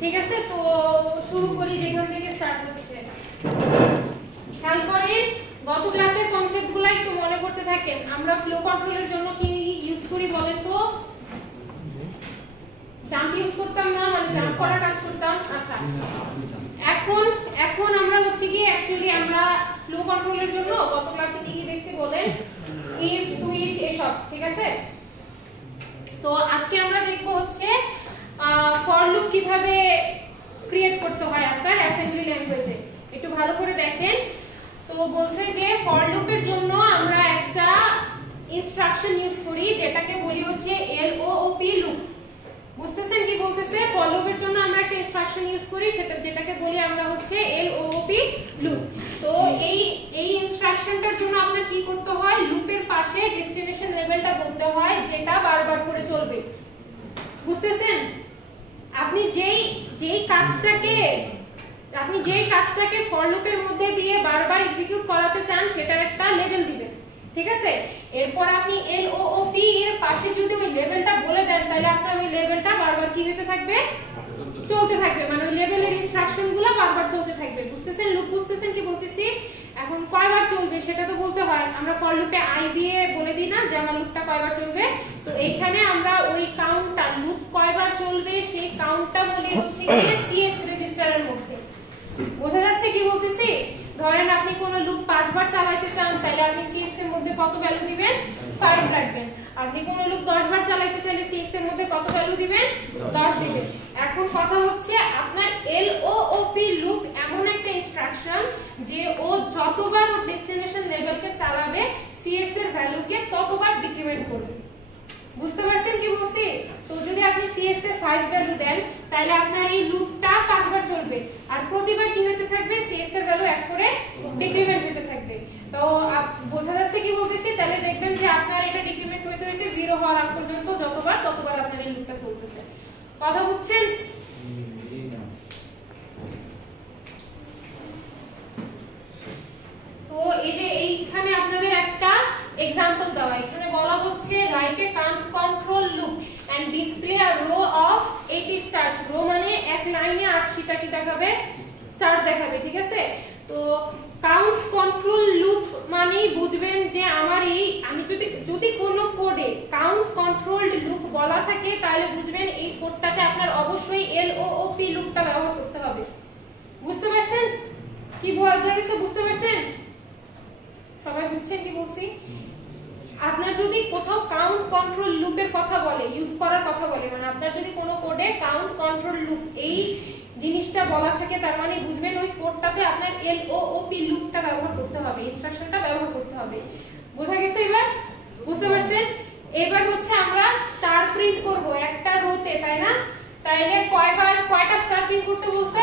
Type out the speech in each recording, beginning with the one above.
ঠিক আছে, তো শুরু করি যেখান থেকে স্টার্ট হচ্ছে। খেয়াল করেন গত ক্লাসের কনসেপ্টগুলো একটু মনে করতে থাকেন। আমরা ফ্লো কন্ট্রোলের জন্য কি ইউজ করি বলেন তো? জাম্প ইউজ করতাম না, মানে জাম্প করার কাজ করতাম। আচ্ছা, এখন আমরা হচ্ছে কি অ্যাকচুয়ালি আমরা ফ্লো কন্ট্রোলের জন্য গত ক্লাসে কি দেখছি বলেন? ইফ, সুইচ এসব, ঠিক আছে? তো আজকে আমরা দেখব হচ্ছে ফর লুপ কিভাবে ক্রিয়েট করতে হয় আপনার অ্যাসেম্বলি ল্যাঙ্গুয়েজে। একটু ভালো করে দেখেন। তো বলছে যে ফর লুপের জন্য আমরা একটা ইনস্ট্রাকশন ইউজ করি যেটাকে বলি হচ্ছে এলওওপি লুপ। বুঝতেছেন কি বলতেছে? ফর লুপের জন্য আমরা একটা ইনস্ট্রাকশন ইউজ করি যেটাকে বলি আমরা হচ্ছে এলওওপি লুপ। তো এই ইনস্ট্রাকশনটার জন্য আপনার কি করতে হয়? লুপের পাশে ডেস্টিনেশন লেভেলটা বলতে হয় যেটা বারবার করে চলবে। বুঝতেছেন? আপনি যেই কাজটাকে ফর লুপের মধ্যে দিয়ে বারবার এক্সিকিউট করাতে চান সেটার একটা লেভেল দিবেন, ঠিক আছে? এরপর আপনি এলওওপি এর পাশে যদি ওই লেভেলটা বলে দেন তাহলে আপনার ওই লেভেলটা বারবার কি হতে থাকবে? চলতে থাকবে, মানে ওই লেভেলের ইনস্ট্রাকশনগুলো বারবার চলতে থাকবে। বুঝতেছেন? লুপ বুঝতেছেন কি বলতেছি? এখন কয়বার চলবে সেটা তো বলতে হয়। আমরা ফর লুপে আই দিয়ে বলে দিই না যে আমার লুপটা কয়বার চলবে? তো এইখানে আমরা ওই কাউন্টটা, লুপ কয়বার চলবে সেই কাউন্টটা বলি হচ্ছে কি সিএক্স রেজিস্টারের মধ্যে। বোঝা যাচ্ছে কি বলতেছি? ধরেন আপনি কোন লুপ 5 বার চালাতে চান তাহলে আপনি সিএক্স এর মধ্যে কত ভ্যালু দিবেন? 5 রাখবেন। আপনি কোন লুপ 10 বার চালাতে চাইলে সিএক্স এর মধ্যে কত ভ্যালু দিবেন? 10 দিবেন। এখন কথা হচ্ছে আপনার এলওওপি লুপ এমন একটা ইনস্ট্রাকশন যে ও যতবার ওর ডেস্টিনেশন লেভেলকে চালাবে সিএক্স এর ভ্যালুকে ততবার ডিক্রিমেন্ট করবে। বুঝতে পারছেন কি বলছি? তো যদি আপনি সিএক্স এর 5 ভ্যালু দেন তাহলে আপনার এই লুপটা 5 বার চলবে আর প্রতিবার কি হতে থাকবে? সিএক্স এর ভ্যালু 1 করে ডিক্রিমেন্ট হতে থাকবে। তো বোঝা যাচ্ছে কি বলতেছি? তাহলে দেখবেন যে আপনার এটা ডিক্রিমেন্ট হতে হতে 0 হওয়ার আগ পর্যন্ত যতবার ততবার আপনার এই লুপটা চলতেছে। কথা বুঝছেন? তো এই যে এইখানে আপনাদের একটা एग्जांपल দেওয়া। এখানে বলা হচ্ছে write a count control loop and display a row of 80 stars. Row মানে এক লাইনে 80টা কি দেখাবে? স্টার দেখাবে, ঠিক আছে? তো কাউন্ট কন্ট্রোল লুপ মানে বুঝবেন যে আমার আমি যদি কোনো কোডে কাউন্ট কন্ট্রোলড লুপ বলা থাকে তাহলে বুঝবেন এই কোডটাতে আপনার অবশ্যই এলওওপি লুপটা ব্যবহার করতে হবে। বুঝতে পারছেন কি বোঝা গেছে? বুঝতে পারছেন? সবাই বুঝছেন কি বলছি? আপনার যদি কোথাও কাউন্ট কন্ট্রোল লুপের কথা বলে, ইউজ করার কথা বলে, মানে আপনার যদি কোনো কোডে কাউন্ট কন্ট্রোল লুপ এই জিনিসটা বলা থাকে তার মানে বুঝবেন ওই কোডটাতে আপনার এলওওপি লুপটা ব্যবহার করতে হবে, ইনস্ট্রাকশনটা ব্যবহার করতে হবে। বোঝা গেছে এবার? বুঝতে পারছেন? এবার হচ্ছে আমরা স্টার প্রিন্ট করব একটা রোতে, তাই না? তাইলে কয়টা স্টার প্রিন্ট করতে বলছে?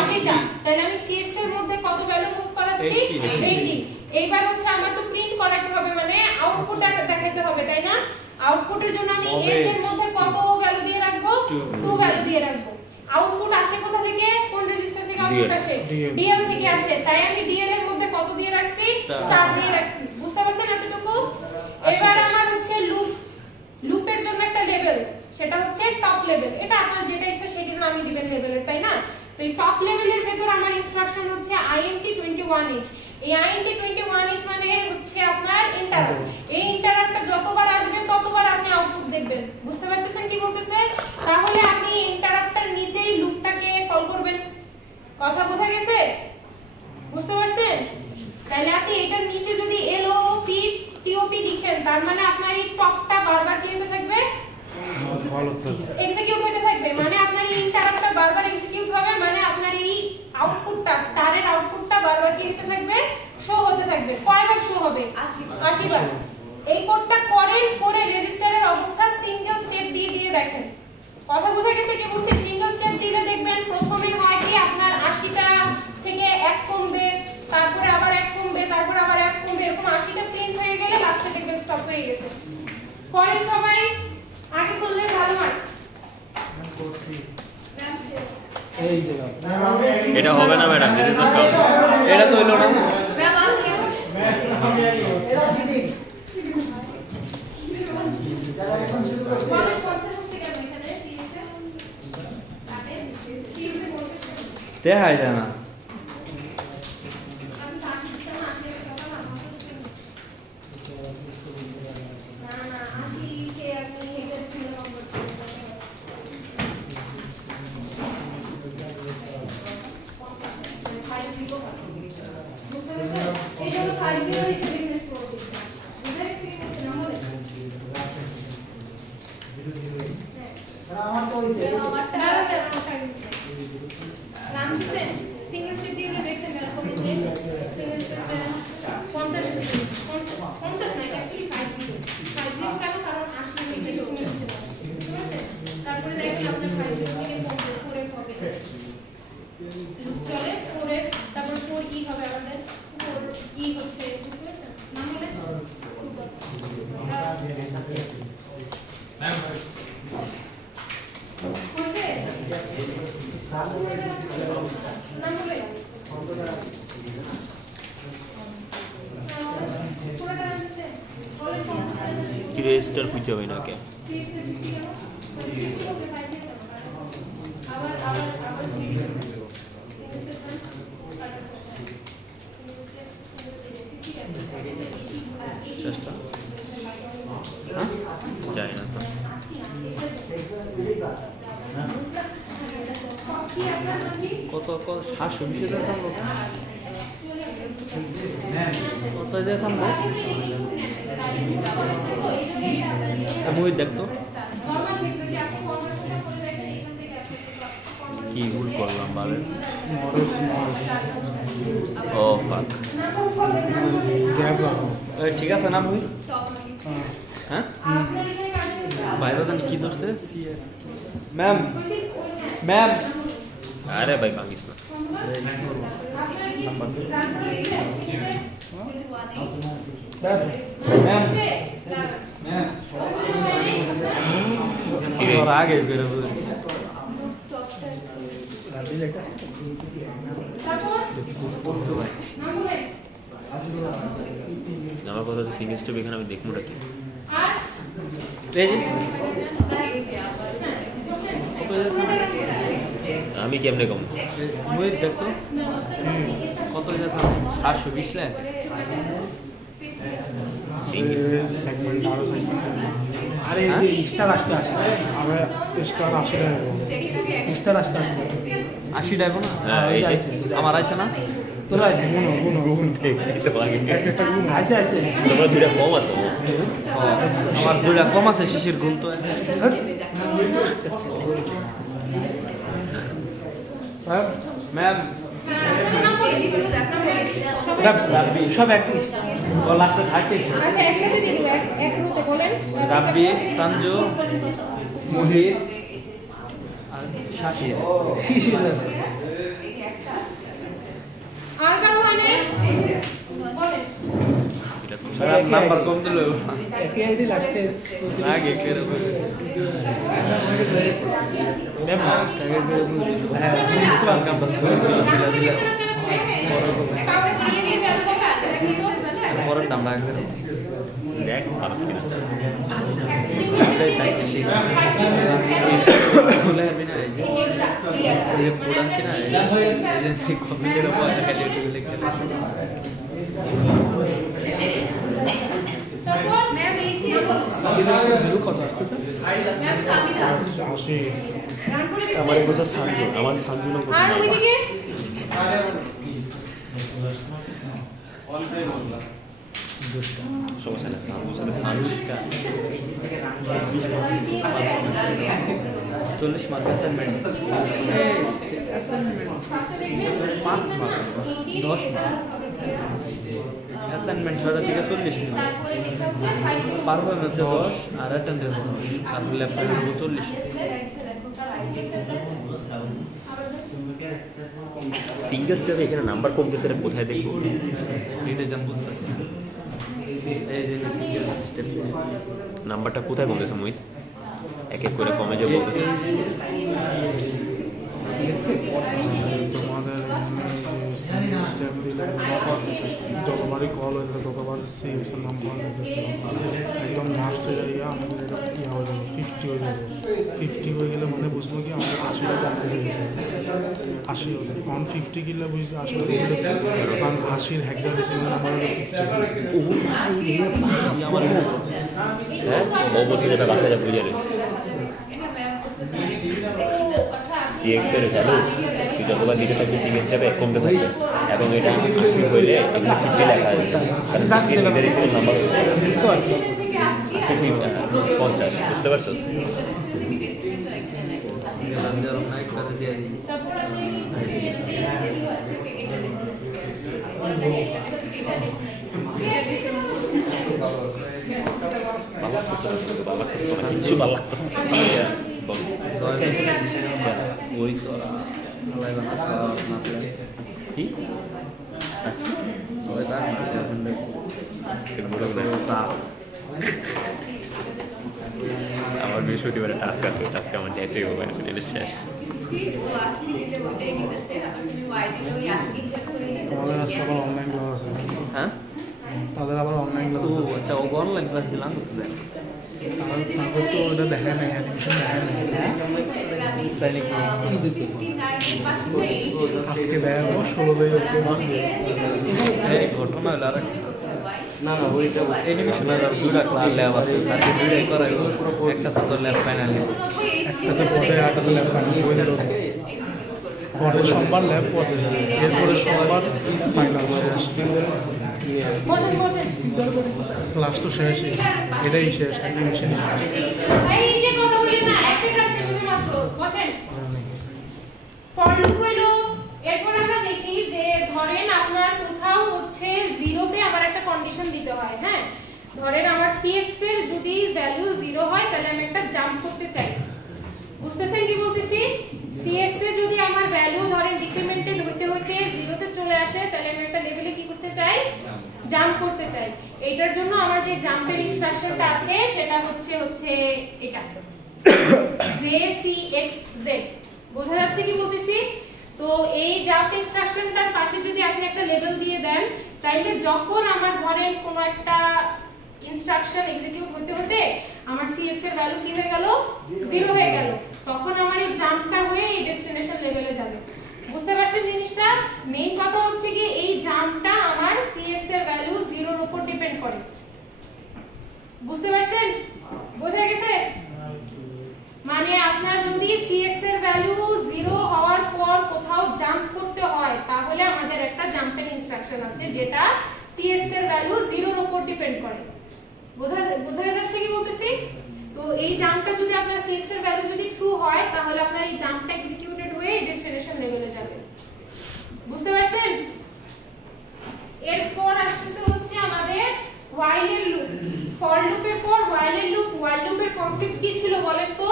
80টা। তাহলে আমি সিএক্স এর মধ্যে কত ভ্যালু মুভ করাচ্ছি? 80। এইবার হচ্ছে আমার তো প্রিন্ট করাতে হবে, মানে আউটপুট দেখাতে হবে, তাই না? আউটপুটের জন্য আমি এইচ এর মধ্যে কত ভ্যালু দিয়ে রাখবো? 2 ভ্যালু দিয়ে রাখবো। আউটপুট আসে কোথা থেকে? কোন রেজিস্টার থেকে আউটপুট আসে? ডিএল থেকে আসে। তাই আমি ডিএল এর মধ্যে কত দিয়ে রাখছি? স্টার দিয়ে রাখছি। বুঝতে পারছেন এতটুকু? এবার আমার হচ্ছে লুপের জন্য একটা লেভেল, সেটা হচ্ছে টপ লেভেল। এটা আপনার যেটা ইচ্ছা সেটার নামই দিবেন লেভেলের, তাই না? তো এই টপ লেভেলের ভেতর আমার ইনস্ট্রাকশন হচ্ছে int21h। এই int21h মানে হচ্ছে আপনার ইন্টারাপ্ট। এই ইন্টারাপ্টটা যতবার আসবে ততবার আপনি আউটপুট দেখবেন। বুঝতে পারতেছেন কি বলতেছে? তাহলে আপনি ইন্টারাপ্টটার নিচেই লুপটাকে কল করবেন। কথা বোঝা গেছে? বুঝতে পারছেন? তাহলে আপনি এটার নিচে যদি এলওপি টিওপি লিখেন তার মানে আপনার এই টপটা বারবার কি হতে থাকবে? এক্সিকিউট হতে থাকবে। মানে আপনার এই ইন্টারাপ্টটা বারবার এক্সিকিউট হবে, মানে আপনার এই আউটপুটটা, স্টারের আউটপুটটা বারবার কি হতে থাকবে? শো হতে থাকবে। কয়বার শো হবে? 80 বার। এই কোডটা করে রেজিস্টারের অবস্থা সিঙ্গেল স্টেপ দিয়ে দেখেন। কথা বোঝা গেছে কি বলছি? সিঙ্গেল স্টেপ দিলে দেখবেন প্রথমে হয় কি আপনার 80টা থেকে 1 কমবে, তারপরে আবার 1 কমবে, তারপরে আবার 1 কমবে, এরকম 80টা প্রিন্ট হয়ে গেলে লাস্টে দেখবেন স্টপ হয়ে গেছে। করেন সবাই? আগে করলে ভালো হয়। এটা হবে না madam, this is not count. এটা তো হলো না ম্যাম। আজকে এরা চিটিং যারা এখন শুরু করছে কলেজ পড়ছে কেন এখানে সিএস এ? তাতে দেখাই যায় না। আমার তো হইছে সিঙ্গেল স্টেপ দিয়ে দেখছেন কেন কমেছে সিঙ্গেল স্টেপে 50 না এটা অ্যাকচুয়ালি 50 কেন কারণ 80 থেকে সিঙ্গেল স্টেপ ঠিক আছে তারপরে দেখেন আপনার 50 থেকে 4 হবে চলে 4 তারপর 4 কি হবে আমাদের 4 ই হচ্ছে বুঝতে পারছেন নাম বলে কইছে নাম বলে কি রেজিস্টার খুঁজে হবে না কে চেষ্টা যাই না তো কত কত 720 টাকা দাম কত দিয়ে দাম আমি দেখতো কি ভুল করলাম বলেন ও ফাক ঠিক আছে না মুই হ্যাঁ বাইরে জানি কি ধরছে সিএক্স ম্যাম ম্যাম আরে ভাই ভাঙিস না ম্যাম ম্যাম আগে বেরো আমার কথা হচ্ছে সিঙ্গেল স্টেপ এখানে আমি দেখবো না কি আমি কেমনে কম মুই দেখতো কত যেত 820 লাখ আরে স্টার আসতে আসে আমরা স্টার 80 টাকা স্টার আসতে আসে 80 টাকা না হ্যাঁ এই যে আমার আছে না তোর আছে গুণ তো লাগে একটা গুণ আছে আছে তোমরা দুইটা কম আছে আমার দুইটা কম আছে শিশির গুণ তো ম্যাম সব একই ও লাস্টে 30 আচ্ছা একসাথে দিয়ে দিব এক রুতে বলেন রাব্বি সঞ্জু মুহিত আর শাশির শিশির আর কারো হয় না বলেন নাম্বার কম দিল একই আইডি লাগতে লাগে কেন ম্যাম হ্যাঁ স্কুল ক্যাম্পাস করে পরের নাম রাখবে দেখ পারস কিনা খুলে হবে না এই পুরান ছিল না এজেন্সি কমিটির উপর একটা লিখতে ম্যাম এই যে কত আসছে ম্যাম সামিরা 80 আমার এই বছর সানজু আমার সানজু না আর ওইদিকে সমস্যা নেই সানজুর সাথে সানজু শিক্ষা 40 mark assignment 5 mark 10 mark assignment 6 থেকে 40 মিনিট পারফর্ম হচ্ছে 10 আর অ্যাটেন্ডেন্স 10 আর ল্যাপটপ 40 সিঙ্গেল স্টেপে এখানে নাম্বার কমতেছে এটা কোথায় দেখবো এটা জাম বুঝতেছি এই যে সিঙ্গেল স্টেপ নাম্বারটা কোথায় কমতেছে মোহিত এক এক করে কমে যে বলতেছে তোমাদের স্টেপ দিলে যতবারই কল হয়েছে ততবার সিএক্সের নাম ভালো হয়েছে একদম লাস্টে যাইয়া আমাদের এটা ইয়ে হয়ে যাবে 50 হয়ে যাবে 50 হয়ে গেলে মানে বুঝবো কি আমাদের 80টা কমপ্লিট হয়ে গেছে 80 হলে 150 কিলো বুঝতে 80 কমপ্লিট হয়েছে কারণ 80 হেক্সাডেসিমাল নাম্বার হলো 50 ও ভাই রে বাবা হ্যাঁ ও বলছে যেটা বাসা যা বুঝে রে সিএক্স এর ভ্যালু তুই যতবার দিতে থাকবি সিএক্স টাবে কমতে থাকবে এবং এটা 80 হইলে এগুলো 50 লেখা যাবে কারণ 50 এর রেসিডেন্ট নাম্বার হচ্ছে 50 বুঝতে পারছো কিছু ভালো লাগতেছে ওই তো কি আমার বৃহস্পতিবারে টাস্ক আছে টাস্ক আমার যেতে হবে এটা শেষ আমাদের আজকে আবার অনলাইন ক্লাস আছে হ্যাঁ তাদের আবার অনলাইন ক্লাস আছে আচ্ছা ও অনলাইন ক্লাস দিলাম করতে দেন তারপর তো ওটা দেখায় নাই অ্যানিমেশন দেখায় নাই তাই নাকি আজকে দেখাবো 16 তারিখ এই ঘটনা হলো আর না না ওইটা অ্যানিমেশনের আর দুইটা ক্লাস ল্যাব আছে তাকে দুইটাই করাইব একটা তো ল্যাব ফাইনালি একটা তো পরে আটা ল্যাব ফাইনাল পরের সোমবার ল্যাব পড়ে এরপরে সোমবার ফাইনাল ক্লাস তো শেষই এটাই শেষ অ্যানিমেশন এই যে কথা বলি না একটা কাজ শেষ মাত্র বসেন ফর লুপ হলো এরপর আমরা দেখি যে ধরেন আপনার কোথাও হচ্ছে 0 তে আমার একটা কন্ডিশন দিতে হয় হ্যাঁ ধরেন আমার cx এর যদি ভ্যালু 0 হয় তাহলে আমি একটা জাম্প করতে চাই বুঝতেছেন কি বলতেছি cx এ যদি আমার ভ্যালু ধরেন ডিক্রিমেন্টেড হতে হতে 0 তে চলে আসে তাহলে আমি একটা লেভেলে কি করতে চাই জাম্প করতে চাই এটার জন্য আমার যে জাম্পের ইনস্ট্রাকশনটা আছে সেটা হচ্ছে এটা jcxz বোঝা যাচ্ছে কি বলতেছি তো এই জাম্প ইনস্ট্রাকশনটার পাশে যদি আপনি একটা লেভেল দিয়ে দেন তাইলে যখন আমার ধরেন কোনো একটা ইনস্ট্রাকশন এক্সিকিউট হতে হতে আমার cx এর ভ্যালু কি হয়ে গেল 0 হয়ে গেল তখন আমার এই জাম্পটা হয়ে এই ডেস্টিনেশন লেভেলে যাবে বুঝতে পারছেন জিনিসটা মেইন কথা হচ্ছে কি এই জাম্পটা আমার cx এর ভ্যালু 0 এর উপর ডিপেন্ড করে বুঝতে পারছেন বোঝা গেছে মানে আপনার যদি cx এর ভ্যালু 0 হওয়ার পর কোথাও জাম্প করতে হয় তাহলে আমাদের একটা জাম্পের ইনস্ট্রাকশন আছে যেটা cx এর ভ্যালু 0 এর উপর ডিপেন্ড করে বোঝা যাচ্ছে কি বলতেছি তো এই জাম্পটা যদি আপনার cx এর ভ্যালু যদি ট্রু হয় তাহলে আপনার এই জাম্পটা এক্সিকিউটেড হয়ে ডেস্টিনেশন লেভেলে যাবে বুঝতে পারছেন এরপর আসছে হচ্ছে আমাদের while এর লুপ ফর লুপের পর while এর লুপ while লুপের কনসেপ্ট কি ছিল বলেন তো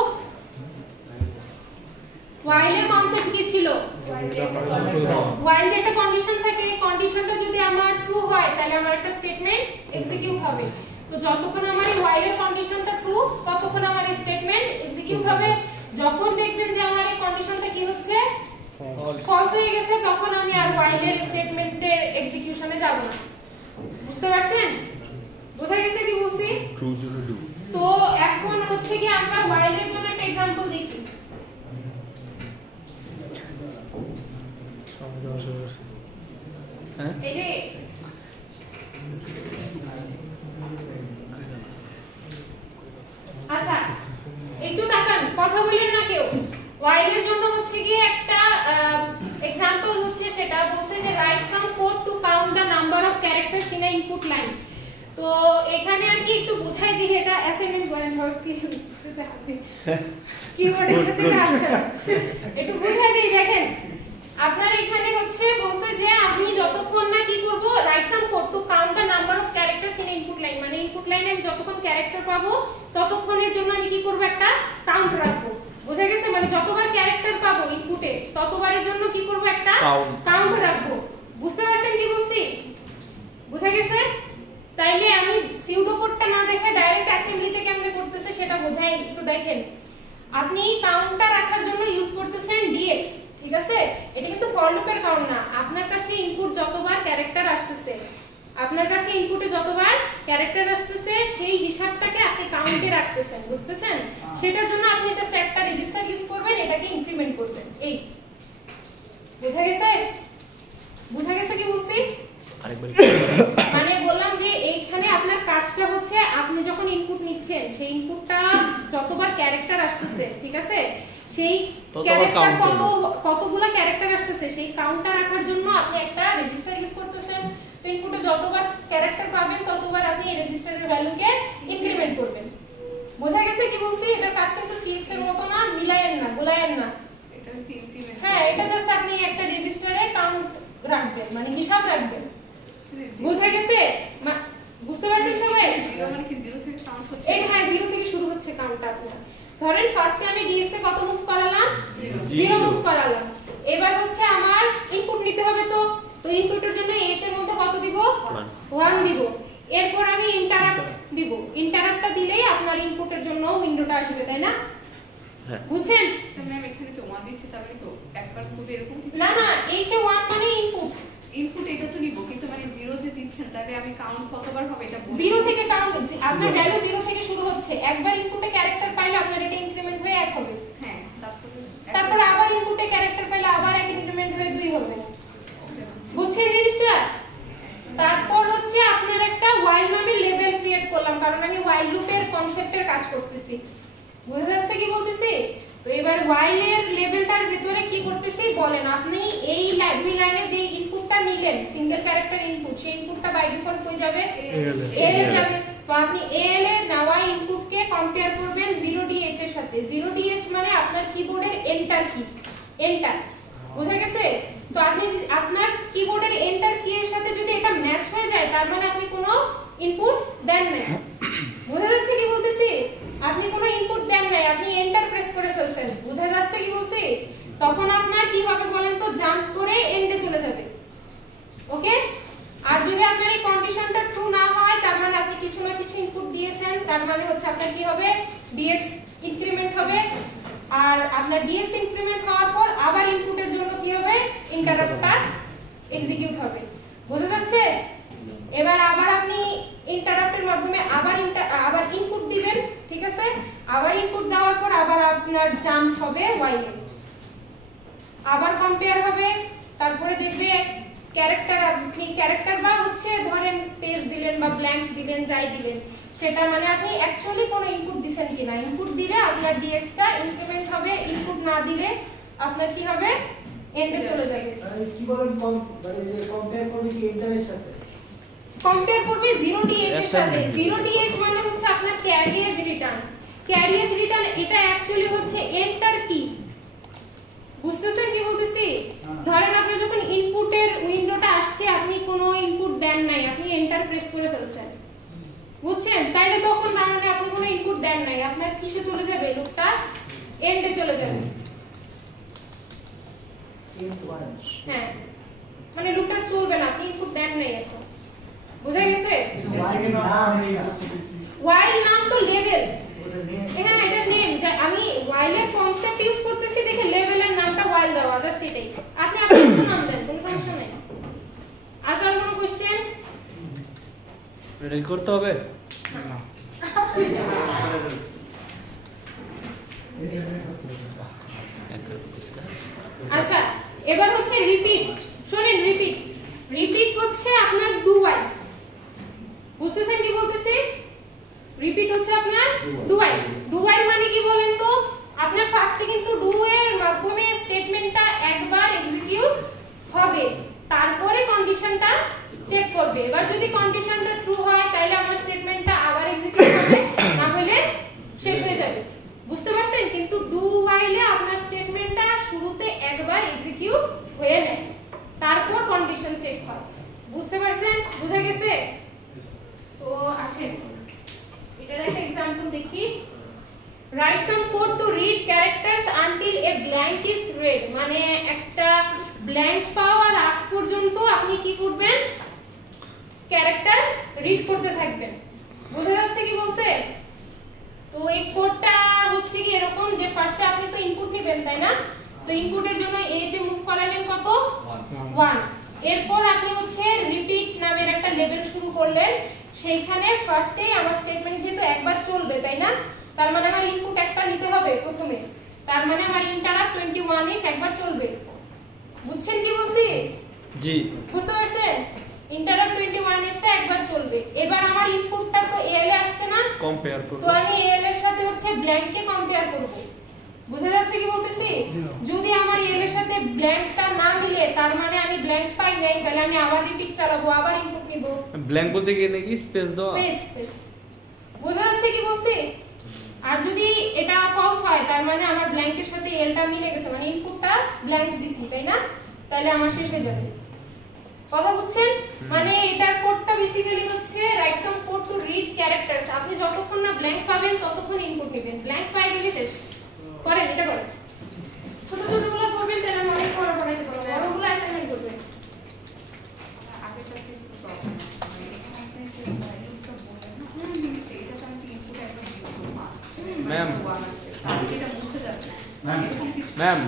while এর কনসেপ্ট কি ছিল while এর একটা কন্ডিশন থাকে কন্ডিশনটা যদি আমার ট্রু হয় তাহলে আমার একটা স্টেটমেন্ট এক্সিকিউট হবে তো যতক্ষণ আমার এই while এর কন্ডিশনটা ট্রু ততক্ষণ আমার এই স্টেটমেন্ট এক্সিকিউট হবে যখন দেখবেন যে আমার এই কন্ডিশনটা কি হচ্ছে ফলস হয়ে গেছে তখন আমি আর while এর স্টেটমেন্টের এক্সিকিউশনে যাব না বুঝতে পারছেন বোঝা গেছে কি বলছি ট্রু জন্য ডু তো এখন হচ্ছে কি আমরা while এর জন্য একটা एग्जांपल দেখি হ্যাঁ এই যে আচ্ছা একটু তাকান কথা বলেন না কেউ while এর জন্য হচ্ছে কি একটা एग्जांपल হচ্ছে সেটা বলছে যে write some code to count the number of characters in an input line তো এখানে আর কি একটু বুঝাই দিই এটা অ্যাসাইনমেন্ট করেন হবে কি বুঝতে হাতে কিওয়ার্ড এখানে আসে একটু বুঝাই দিই দেখেন আপনার এখানে হচ্ছে বলছে যে আমি যতক্ষণ না কি করব write some code to count the number of characters in input line মানে ইনপুট লাইনে আমি যতক্ষণ ক্যারেক্টার পাবো ততক্ষণের জন্য আমি কি করব একটা কাউন্ট রাখবো বুঝা গেছে মানে যতবার ক্যারেক্টার পাবো ইনপুটে ততবারের জন্য কি করব একটা কাউন্ট রাখবো বুঝতে পারছেন কি বলছি বুঝা গেছে তাইলে আমি সিউডো কোডটা না দেখে ডাইরেক্ট অ্যাসেম্বলিতে কেমনে করতেছে সেটা বোঝাই একটু দেখেন আপনি কাউন্টটা রাখার জন্য ইউজ করতেছেন dx ঠিক আছে এটা কিন্তু ফর লুপের কাউন্ট না আপনার কাছে ইনপুট যতবার ক্যারেক্টার আসতেছে আপনার কাছে ইনপুটে যতবার ক্যারেক্টার আসতেছে সেই হিসাবটাকে আপনি কাউন্টে রাখতেছেন, বুঝতেছেন? সেটার জন্য আপনি জাস্ট একটা রেজিস্টার ইউজ করবেন, এটাকে ইনক্রিমেন্ট করবেন। এই বুঝা গেছে? বুঝা গেছে কি বলছি? আরেকবার মানে বললাম যে এইখানে আপনার কাজটা হচ্ছে আপনি যখন ইনপুট নিচ্ছেন সেই ইনপুটটা যতবার ক্যারেক্টার আসতেছে, ঠিক আছে, সেই ক্যারেক্টার কতগুলা ক্যারেক্টার আসতেছে সেই কাউন্টটা রাখার জন্য আপনি একটা রেজিস্টার ইউজ করতেছেন। তো ইনপুটে যতবার ক্যারেক্টার পাবেন ততবার আপনি এই রেজিস্টারের ভ্যালুকে ইনক্রিমেন্ট করবেন। বোঝা গেছে কি বলছি? এটার কাজ কিন্তু সিএক্স এর মতো না, মিলায়েন না, গোলায়েন না। এটা হচ্ছে ইনক্রিমেন্ট। হ্যাঁ, এটা জাস্ট আপনি একটা রেজিস্টারে কাউন্ট রাখবেন, মানে হিসাব রাখবেন। বুঝা গেছে? বুঝতে পারছেন সবাই? জিরো মানে কি জিরো থেকে কাউন্ট হচ্ছে? এই হ্যাঁ, জিরো থেকে শুরু হচ্ছে কাউন্টটা আপনার। ধরেন ফার্স্টে আমি ডিএক্স এ কত মুভ করালাম? 0 মুভ করালাম। এবার হচ্ছে আমার ইনপুট নিতে হবে, তো ইনপুটের জন্য এইচ এর মধ্যে কত দিব? 1 দিব। এরপর আমি ইন্টারাপ্ট দিব। ইন্টারাপ্টটা দিলেই আপনার ইনপুটের জন্য উইন্ডোটা আসবে, তাই না? হ্যাঁ। বুঝছেন? ম্যাম এখানে যে 1 দিচ্ছি তার মানে তো একবার খুব এরকম না না, এইচ এ 1 মানে ইনপুট। ইনপুট এটা তো নিব, কিন্তু মানে 0 যে দিচ্ছেন তাহলে আমি কাউন্ট কতবার হবে এটা বলবো। 0 থেকে কাউন্ট, আপনার ভ্যালু 0 থেকে শুরু হচ্ছে। একবার ইনপুটে ক্যারেক্টার পাইলে আপনার এটা ইনক্রিমেন্ট হয়ে 1 হবে। হ্যাঁ, তারপর আবার ইনপুটে ক্যারেক্টার পাইলে আবার 1 ইনক্রিমেন্ট হয়ে 2 হবে। বুঝছেন জিনিসটা? তারপর হচ্ছে আপনার একটা while নামে লেভেল ক্রিয়েট করলাম, কারণ আমি while লুপের কনসেপ্টের কাজ করতেছি। বুঝা যাচ্ছে কি বলতেছি? তো এবার while এর লেভেলটার ভিতরে কি করতেছি বলেন? আপনি এই দুই লাইনে যে ইনপুটটা নিলেন, সিঙ্গেল ক্যারেক্টার ইনপুট, সেই ইনপুটটা বাই ডিফল্ট হয়ে যাবে এল এ যাবে। তো আপনি এল এ নেওয়া ইনপুটকে কম্পেয়ার করবেন 0dh এর সাথে। 0dh মানে আপনার কিবোর্ডের এন্টার কি, এন্টার। বুঝা গেছে? তো আপনি আপনার কিবোর্ডের এন্টার কি এর সাথে যদি এটা ম্যাচ হয়ে যায় তার মানে আপনি কোনো ইনপুট দেন নাই। বুঝা যাচ্ছে কি বলতেছি? আপনি কোনো ইনপুট দেন নাই, আপনি এন্টার প্রেস করে ফেলছেন। বুঝা যাচ্ছে কি বলছি? তখন আপনার কি হবে বলেন তো? জাম্প করে এন্ডে চলে যাবে। ওকে? আর যদি আপনার এই কন্ডিশনটা ট্রু না হয় তার মানে আপনি কিছু না কিছু ইনপুট দিয়েছেন, তার মানে হচ্ছে আপনার কি হবে? ডিএক্স ইনক্রিমেন্ট হবে। আর আপনার ডিএক্স ইনক্রিমেন্ট হওয়ার পর আবার ইনপুটের জন্য কি হবে? ইন্টারাপ্টটা এক্সিকিউট হবে। বোঝা যাচ্ছে? এবার আবার আপনি ইন্টারাপ্টের মাধ্যমে আবার ইনপুট দিবেন, ঠিক আছে? আবার ইনপুট দেওয়ার পর আবার আপনার জাম্প হবে while এ, আবার কম্পেয়ার হবে। তারপরে দেখবে ক্যারেক্টার, আপনি ক্যারেক্টার বা হচ্ছে ধরেন স্পেস দিলেন বা ব্ল্যাঙ্ক দিলেন, যাই দিলেন সেটা মানে আপনি অ্যাকচুয়ালি কোনো ইনপুট দিবেন কিনা। ইনপুট দিলে আপনার ডিএক্সটা ইনক্রিমেন্ট হবে, ইনপুট না দিলে আপনার কি হবে? এন্ডে চলে যাবে। কি বলেন? মানে যে কম্পেয়ার করবে কি এন্টারের সাথে? কম্পেয়ার করবে 0dh এর সাথে। 0dh মানে হচ্ছে আপনার ক্যারিয়েজ রিটার্ন। ক্যারিয়েজ রিটার্ন এটা অ্যাকচুয়ালি হচ্ছে এন্টার কি। বুঝতেছেন কি বলতেছি? ধরেন আপনি যখন ইনপুটের উইন্ডোটা আসছে, আপনি কোনো ইনপুট দেন নাই, আপনি এন্টার প্রেস করে ফেলছেন। বুঝছেন? তাইলে তখন না মানে আপনি কোনো ইনপুট দেন নাই, আপনার কিসে চলে যাবে? লুপটা এন্ডে চলে যাবে। হ্যাঁ, মানে লুপটা চলবে না, আপনি ইনপুট দেন নাই এখন। বুঝা গেছে? while নাম তো লেভেল। হ্যাঁ, এটা নেম। আমি while এর কনসেপ্ট ইউজ করতেছি দেখে লেভেলের নামটা while দেওয়া, জাস্ট এটাই। আপনি আপনার নাম দেন, কোনো সমস্যা নাই। আর কার কোনো কোশ্চেন? এটা করতে হবে? না। আচ্ছা, এবার হচ্ছে রিপিট। শুনেন, রিপিট হচ্ছে আপনার ডু while। বুঝতেছেন কি বলতেছি? রিপিট হচ্ছে আপনার ডু while। ডু while মানে কি বলেন তো? আপনার ফার্স্টে কিন্তু ডু এর মাধ্যমে স্টেটমেন্টটা একবার এক্সিকিউট হবে, তারপরে কন্ডিশনটা চেক করবে। এবার যদি কন্ডিশনটা ট্রু হয় তাহলে আমার স্টেটমেন্টটা আবার এক্সিকিউট হবে, না হলে শেষ হয়ে যাবে। বুঝতে পারছেন? কিন্তু ডু while এ আপনার স্টেটমেন্টটা শুরুতে একবার এক্সিকিউট হয়ে নেয়, তারপর কন্ডিশন চেক হয়। বুঝতে পারছেন? বুঝা গেছে? তো আসেন এটার একটা एग्जांपल দেখি। Right some code to read characters until a blank is red. মানে একটা ব্ল্যাঙ্ক পাওয়ার আগ পর্যন্ত আপনি কি করবেন? ক্যারেক্টার রিড করতে থাকবেন। বুঝা যাচ্ছে কি বলছে? তো এই কোডটা হচ্ছে কি এরকম যে ফার্স্টে আপনি তো ইনপুট নেবেন, তাই না? তো ইনপুটের জন্য এই যে মুভ করালেন কত? 1। এরপর আপনি হচ্ছে রিপিট নামের একটা লেভেল শুরু করলেন। সেইখানে ফার্স্টেই আমার স্টেটমেন্ট যেহেতু একবার চলবে তাই না, তার মানে আমার ইনপুট একটা নিতে হবে প্রথমে, তার মানে আমার ইন্টারাপ্ট 21h একবার চলবে। বুঝছেন কি বলছি? জি বুঝতে পারছেন? ইন্টারাপ্ট 21h টা একবার চলবে। এবার আমার ইনপুটটা তো এল এ আসছে না, কম্পেয়ার করব, তো আমি এল এর সাথে হচ্ছে ব্ল্যাঙ্ককে কম্পেয়ার করব। বুঝা যাচ্ছে কি বলতেছি? যদি আমার এল এর সাথে ব্ল্যাঙ্কটা না মিলে তার মানে আমি ব্ল্যাঙ্ক পাই নাই, তাহলে আমি আবার রিপিট চালাবো, আবার ইনপুট নিব। ব্ল্যাঙ্ক বলতে গিয়ে নাকি স্পেস দাও, স্পেস। বুঝা যাচ্ছে কি বলছি? আর যদি এটা ফলস হয় তার মানে আমার ব্ল্যাঙ্কের সাথে এলটা মিলে গেছে, মানে ইনপুটটা ব্ল্যাঙ্ক দিছি তাই না, তাহলে আমার শেষ হয়ে যাবে। কথা বুঝছেন? মানে এটার কোডটা বেসিক্যালি হচ্ছে right some code to read characters. আপনি যতক্ষণ না ব্ল্যাঙ্ক পাবেন ততক্ষণ ইনপুট নেবেন, ব্ল্যাঙ্ক পাই গেলে শেষ। করেন, এটা করেন। ছোট ছোটগুলো করবেন, তাহলে আমি অনেক পড়া পড়াইতে পারবো, বড়গুলো অ্যাসাইনমেন্ট করবেন। ম্যাম ম্যাম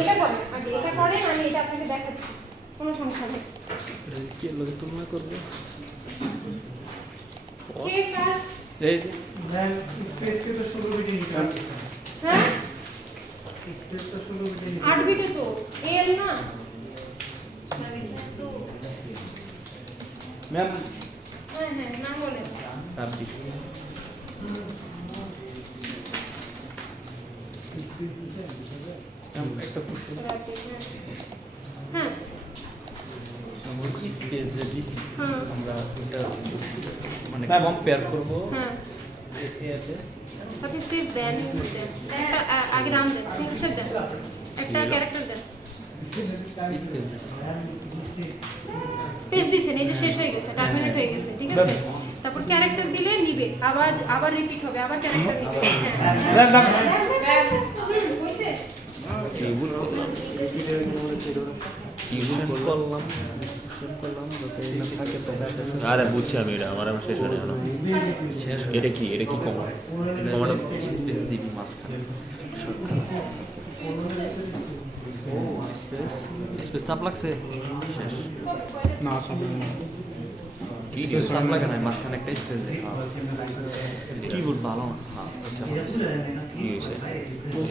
এটা করেন, এটা করেন, আমি এটা আপনাকে দেখাচ্ছি, কোনো সমস্যা নেই। কি লোকে তুলনা করব কে কাজ? এই ম্যাম স্পেস কে তো 16 বিট নিতে হবে। হ্যাঁ স্পেস তো 16 বিট নিতে 8 বিটে তো এল না। ম্যাম হ্যাঁ হ্যাঁ, নাম বলেন। আপনি একটা প্রশ্ন, হ্যাঁ আমার স্পেস যে দিছি হ্যাঁ আমরা এটা মানে কম্পেয়ার করব হ্যাঁ। এতে What is this then? একটা আগে নাম দেন, সিগনেচার দেন, একটা ক্যারেক্টার দেন। স্পেস স্পেস দিছেন, এই যে শেষ হয়ে গেছে, টার্মিনেট হয়ে গেছে, ঠিক আছে? তারপর ক্যারেক্টার দিলে নিবে, আবার রিপিট হবে, আবার ক্যারেক্টার নিবে। হ্যাঁ হইছে? কিবোর্ড করলাম যাতে না থাকে তো আরে বুঝছি আমি, এটা আমার শেষ হয়ে গেল। শেষ এটা কি কমা? কমাটা স্পেস দিবি মাঝখানে ও স্পেস চাপ লাগছে শেষ না সব স্পেস চাপ লাগে না, মাঝখানে একটা স্পেস দেয়। কিবোর্ড ভালো না, আচ্ছা কি হয়েছে?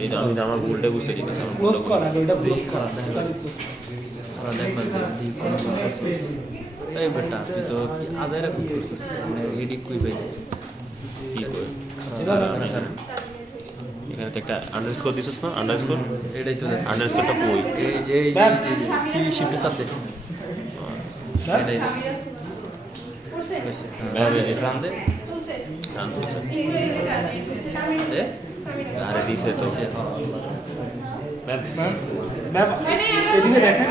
এটা আমি আমার ভুলটা বুঝতে চাইতেছি, আমার ক্লোজ করা ওটা ক্লোজ করা তারা দেখবেন যে এই বেটা তুই তো আদায় রাখুন করছিস, মানে এডিট কই পাই কি করে? এখানে তো একটা আন্ডারস্কোর দিছিস না, আন্ডারস্কোর, এটাই তো আন্ডারস্কোরটা কই? এই যে চিলি শিফটে চাপ দে এটাই করছে? রান দে চলছে? রান করছে। এগুলো এই যে কাজ, টার্মিনেট। এ আরে দিছে তো ম্যাম। মানে এদিকে দেখেন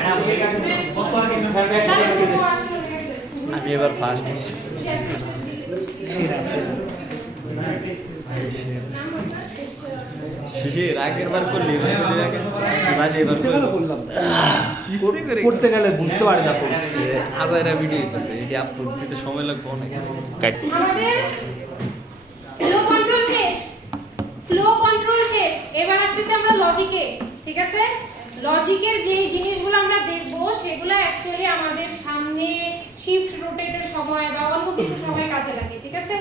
আমি এবার ফার্স্ট হয়েছি। শিশির আগের বার করলি করতে গেলে বুঝতে পারে না আদায়রা ভিডিও হইতেছে, এটি আপলোড দিতে সময় লাগবে অনেক। আমাদের ফ্লো কন্ট্রোল শেষ, এবার আসছে আমরা লজিকে। ঠিক আছে, লজিকের যে জিনিসগুলো আমরা দেখব সেগুলো অ্যাকচুয়ালি আমাদের সামনে শিফট রোটেটের সময় বা অন্য কিছু সময় কাজে লাগে। ঠিক আছে,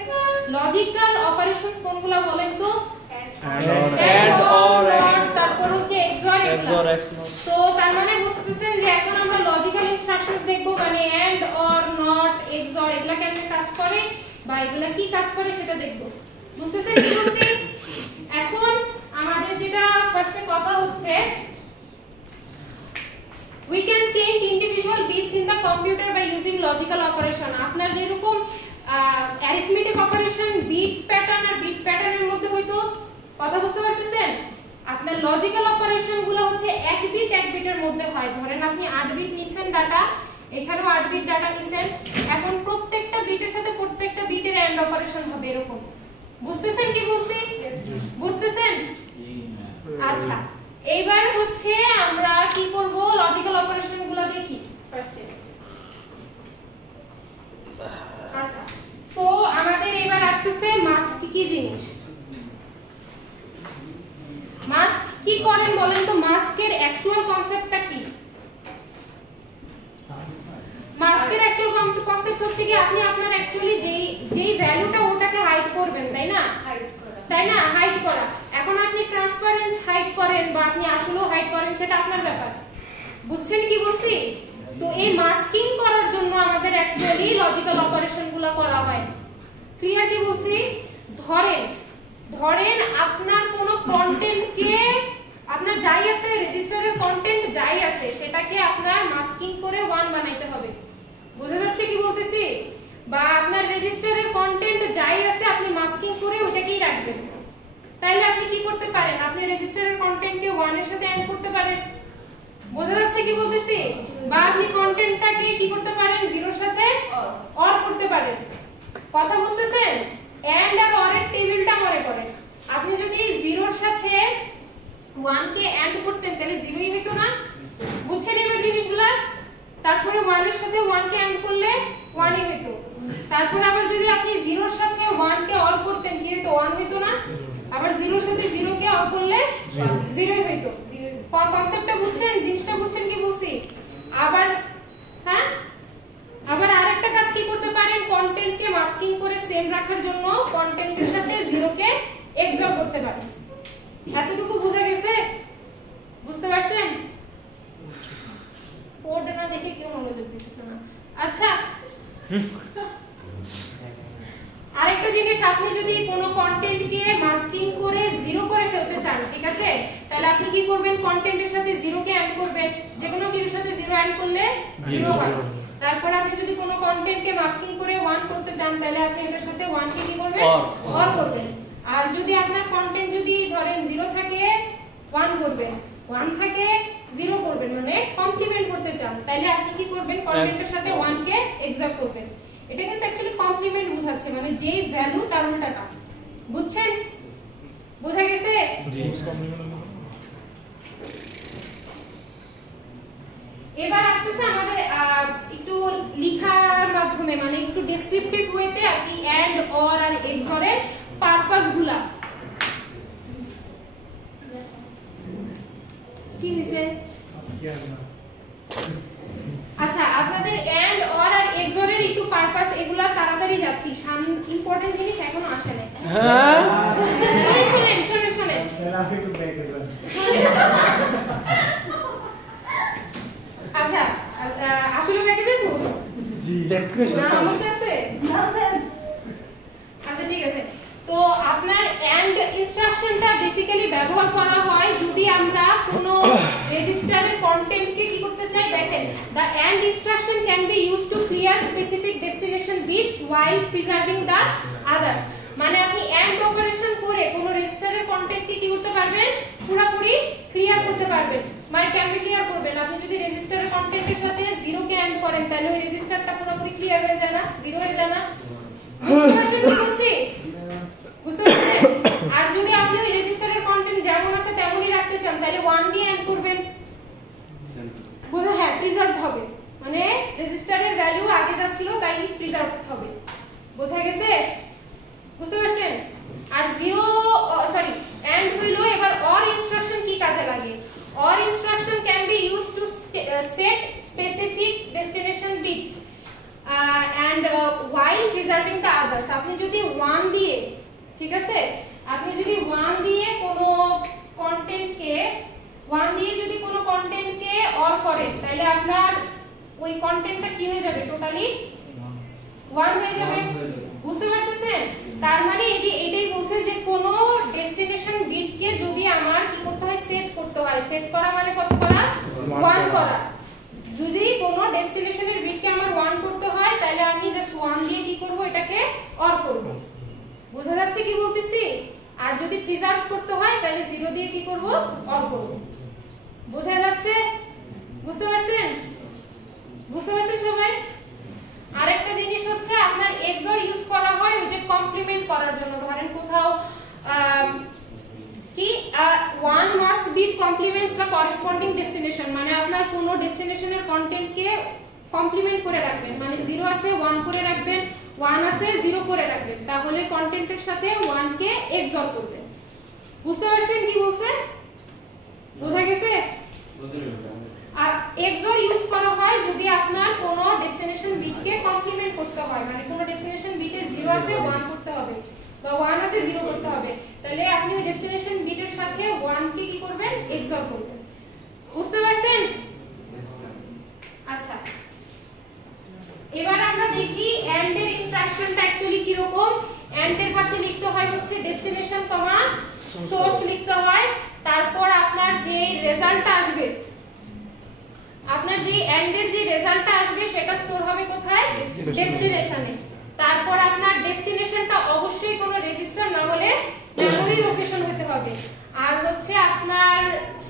লজিক্যাল অপারেশনস কোনগুলো বলেন তো? and or তারপর হচ্ছে XOR, তো তার মানে বুঝতেছেন যে এখন আমরা লজিক্যাল ইনস্ট্রাকশনস দেখব, মানে and or not XOR এগুলা কেমনে কাজ করে বা এগুলা কি কাজ করে সেটা দেখব। বুঝতেছেন কি বলছি? এখন আমাদের যেটা ফার্স্টে কথা হচ্ছে, we can change individual bits in the computer by using logical operation. আপনার যেরকম অ্যারিথমেটিক অপারেশন বিট প্যাটার্ন আর বিট প্যাটার্নের মধ্যে হয়তো কথা বুঝতে পারতেছেন, আপনার লজিক্যাল অপারেশন গুলো হচ্ছে এক বিটের মধ্যে হয়। ধরেন আপনি 8 বিট নিছেন ডাটা, এখানেও 8 বিট ডাটা নিছেন, এখন প্রত্যেকটা বিটের সাথে প্রত্যেকটা বিটের এন্ড অপারেশন হবে এরকম। বুঝতেছেন কি বলছি? বুঝতেছেন? আচ্ছা, এইবার হচ্ছে আমরা কি করব, লজিক্যাল অপারেশন গুলো দেখি ফার্স্টে। আচ্ছা, সো আমাদের এবার আসছে মাস্ক কি জিনিস। মাস্ক কি করেন বলেন তো? মাস্কের অ্যাকচুয়াল কনসেপ্টটা কি? মাস্কের অ্যাকচুয়াল কনসেপ্ট হচ্ছে কি আপনি আপনার অ্যাকচুয়ালি যেই ভ্যালুটা ওটাকে হাইড করবেন, তাই না? হাইড করা। এখন আপনি ট্রান্সপারেন্ট হাইড করেন বা আপনি আসলেও হাইড করেন, সেটা আপনার ব্যাপার। বুঝছেন কি বলছি? তো এই মাস্কিং করার জন্য আমাদের অ্যাকচুয়ালি লজিক্যাল অপারেশনগুলো করা হয়। ক্লিয়ার কি বলছি? ধরেন আপনার কোনো কন্টেন্টকে, আপনার যাই আছে রেজিস্টারের কন্টেন্ট যাই আছে সেটাকে আপনার মাস্কিং করে 1 বানাইতে হবে। বোঝা যাচ্ছে কি বলতেছি? বা আপনার রেজিস্টারের কন্টেন্ট যাই আছে আপনি মাস্কিং করে ওটাকেই রাখবেন। তাইলে আপনি কি করতে পারেন? আপনি রেজিস্টারের কন্টেন্টকে 1 এর সাথে অ্যাড করতে পারেন। বোঝা যাচ্ছে কি বলতেছি? বা আপনি কন্টেন্টটাকে কি করতে পারেন? 0 এর সাথে অর করতে পারেন। কথা বুঝতেছেন? এন্ড আর অর এর টেবিলটা মনে করেন। আপনি যদি 0 এর সাথে 1 কে এন্ড করতেন তাহলে 0ই হতো না? বুঝছেন এবার জিনিসগুলা? তারপরে 1 এর সাথে 1 কে এন্ড করলে 1ই হতো। তারপর আবার যদি আপনি 0 এর সাথে 1 কে অর করতেন কি হতো? 1 হতো না? আবার 0 এর সাথে 0 কে অর করলে 0ই হতো। কনসেপ্টটা বুঝছেন? জিনিসটা বুঝছেন কি বলছি? আবার হ্যাঁ, আবার আরেকটা কাজ কি করতে পারেন? কন্টেন্টকে মাস্কিং করে সেম রাখার জন্য কন্টেন্টের সাথে 0 কে এক্সঅর করতে পারেন। এতটুকু বুঝা গেছে? বুঝতে পারছেন? কোড না দেখে কেউ মনোযোগ দিতেছে না। আচ্ছা, আরেকটা জিনিস, আপনি যদি কোনো কন্টেন্টকে মাস্কিং করে 0 করে ফেলতে চান, ঠিক আছে, তাহলে আপনি কি করবেন? কন্টেন্টের সাথে 0 কে অ্যাড করবেন। যে কোনো কিছুর সাথে 0 অ্যাড করলে 0 হয়। তারপর আপনি যদি কোনো কন্টেন্টকে মাস্কিং করে 1 করতে চান তাহলে আপনি এটার সাথে 1 কে কি করবেন? অর করবেন। আর যদি আপনার কন্টেন্ট যদি ধরেন 0 থাকে 1 করবেন, 1 থাকে 0 করবেন, মানে কমপ্লিমেন্ট করতে চান, তাহলে আপনি কি করবেন? কন্টেন্টের সাথে 1 কে এক্সঅর করবেন। এটা কিন্তু অ্যাকচুয়ালি কমপ্লিমেন্ট বোঝাচ্ছে, মানে যেই ভ্যালু তার উল্টাটা। বুঝছেন? বোঝা গেছে? জি, কমপ্লিমেন্ট হলো। এবার আসছে আমাদের একটু লেখার মাধ্যমে, মানে একটু ডেসক্রিপটিভ ওয়েতে আর কি এন্ড অর আর এক্সঅর এর পারপাসগুলা কি হইছে। আচ্ছা, আপনাদের এন্ড অর আর এক্সঅর এর একটু পারপাস, এগুলা তাড়াতাড়ি যাচ্ছি, ইম্পর্টেন্ট জিনিস এখনো আসে নাই। হ্যাঁ, শুনেন আচ্ছা, আসলে ব্যাকে যাব? জি, দেখো সমস্যা আছে? আচ্ছা, ঠিক আছে। তো আপনার এন্ড ইনস্ট্রাকশনটা বেসিক্যালি ব্যবহার করা হয় যদি আমরা কোনো রেজিস্টারের কন্টেন্টকে কি করতে চাই। দেখেন, the AND instruction can be used to clear specific destination bits while preserving the others. মানে আপনি এন্ড অপারেশন করে কোনো রেজিস্টারের কন্টেন্টকে কি করতে পারবেন? পুরোপুরি ক্লিয়ার করতে পারবেন। মানে কেমনে ক্লিয়ার করবেন? আপনি যদি রেজিস্টারের কন্টেন্টের সাথে 0 কে এন্ড করেন তাহলে ওই রেজিস্টারটা পুরোপুরি ক্লিয়ার হয়ে যায় না? 0 হয়ে যায় না? বুঝতে পারছেন কি বলছি? বুঝতে পারছেন? আর যদি আপনি ওই রেজিস্টারের কন্টেন্ট যেমন আছে তেমনই রাখতে চান তাহলে 1 দিয়ে এন্ড করবেন। বুঝা? হ্যাঁ, প্রিজার্ভ হবে, মানে রেজিস্টারের ভ্যালু আগে যা ছিল তাই প্রিজার্ভ হবে। বোঝা গেছে? বুঝতে পারছেন? আর 0 সরি এন্ড হইলো। এবার অর ইনস্ট্রাকশন কি কাজে লাগে? Or instruction can be used to set specific destination bits and while preserving the others. আপনি যদি 1 দিয়ে, ঠিক আছে, আপনি যদি 1 দিয়ে কোনো কন্টেন্টকে 1 দিয়ে যদি কোনো কন্টেন্টকে অর করেন তাহলে আপনার ওই কন্টেন্টটা কি হয়ে যাবে? টোটালি 1 হয়ে যাবে। বুঝতে পারতেছেন? তার মানে এই যে এটাই বলছে যে কোনো ডেস্টিনেশন বিটকে যদি আমার কি করতে হয়? সেট করতে হয়। সেট করা মানে কত করা? 1 করা। যদি কোনো ডেস্টিনেশনের বিটকে আমার 1 করতে হয় তাহলে আমি জাস্ট 1 দিয়ে কি করব? এটাকে অর করব। বোঝা যাচ্ছে কি বলতেছি? আর যদি প্রিজার্ভ করতে হয় তাহলে 0 দিয়ে কি করব? অর করব। বোঝা যাচ্ছে? বুঝতে পারছেন? বুঝতে পারছেন সবাই? আরেকটা জিনিস হচ্ছে আপনার এক্সঅর ইউজ করা হয় ওই যে কমপ্লিমেন্ট করার জন্য। ধরেন কোথাও কি 1 mask bit complements the corresponding destination, মানে আপনার কোনো ডেস্টিনেশনের কন্টেন্টকে কমপ্লিমেন্ট করে রাখবেন, মানে 0 আছে 1 করে রাখবেন, 1 আছে 0 করে রাখবেন, তাহলে কন্টেন্টের সাথে 1 কে এক্সঅর করবেন। বুঝতে পারছেন কি বলছে? অপারেশনটা অ্যাকচুয়ালি কি রকম, এন্ড এর পাশে লিখতে হয় হচ্ছে ডেস্টিনেশন কমা সোর্স লিখতে হয়, তারপর আপনার যে রেজাল্টটা আসবে, আপনার যে এন্ড এর যে রেজাল্টটা আসবে সেটা স্টোর হবে কোথায়, ডেস্টিনেশনে। তারপর আপনার ডেস্টিনেশনটা অবশ্যই কোনো রেজিস্টার না হলে মেমরি লোকেশন হতে হবে, আর হচ্ছে আপনার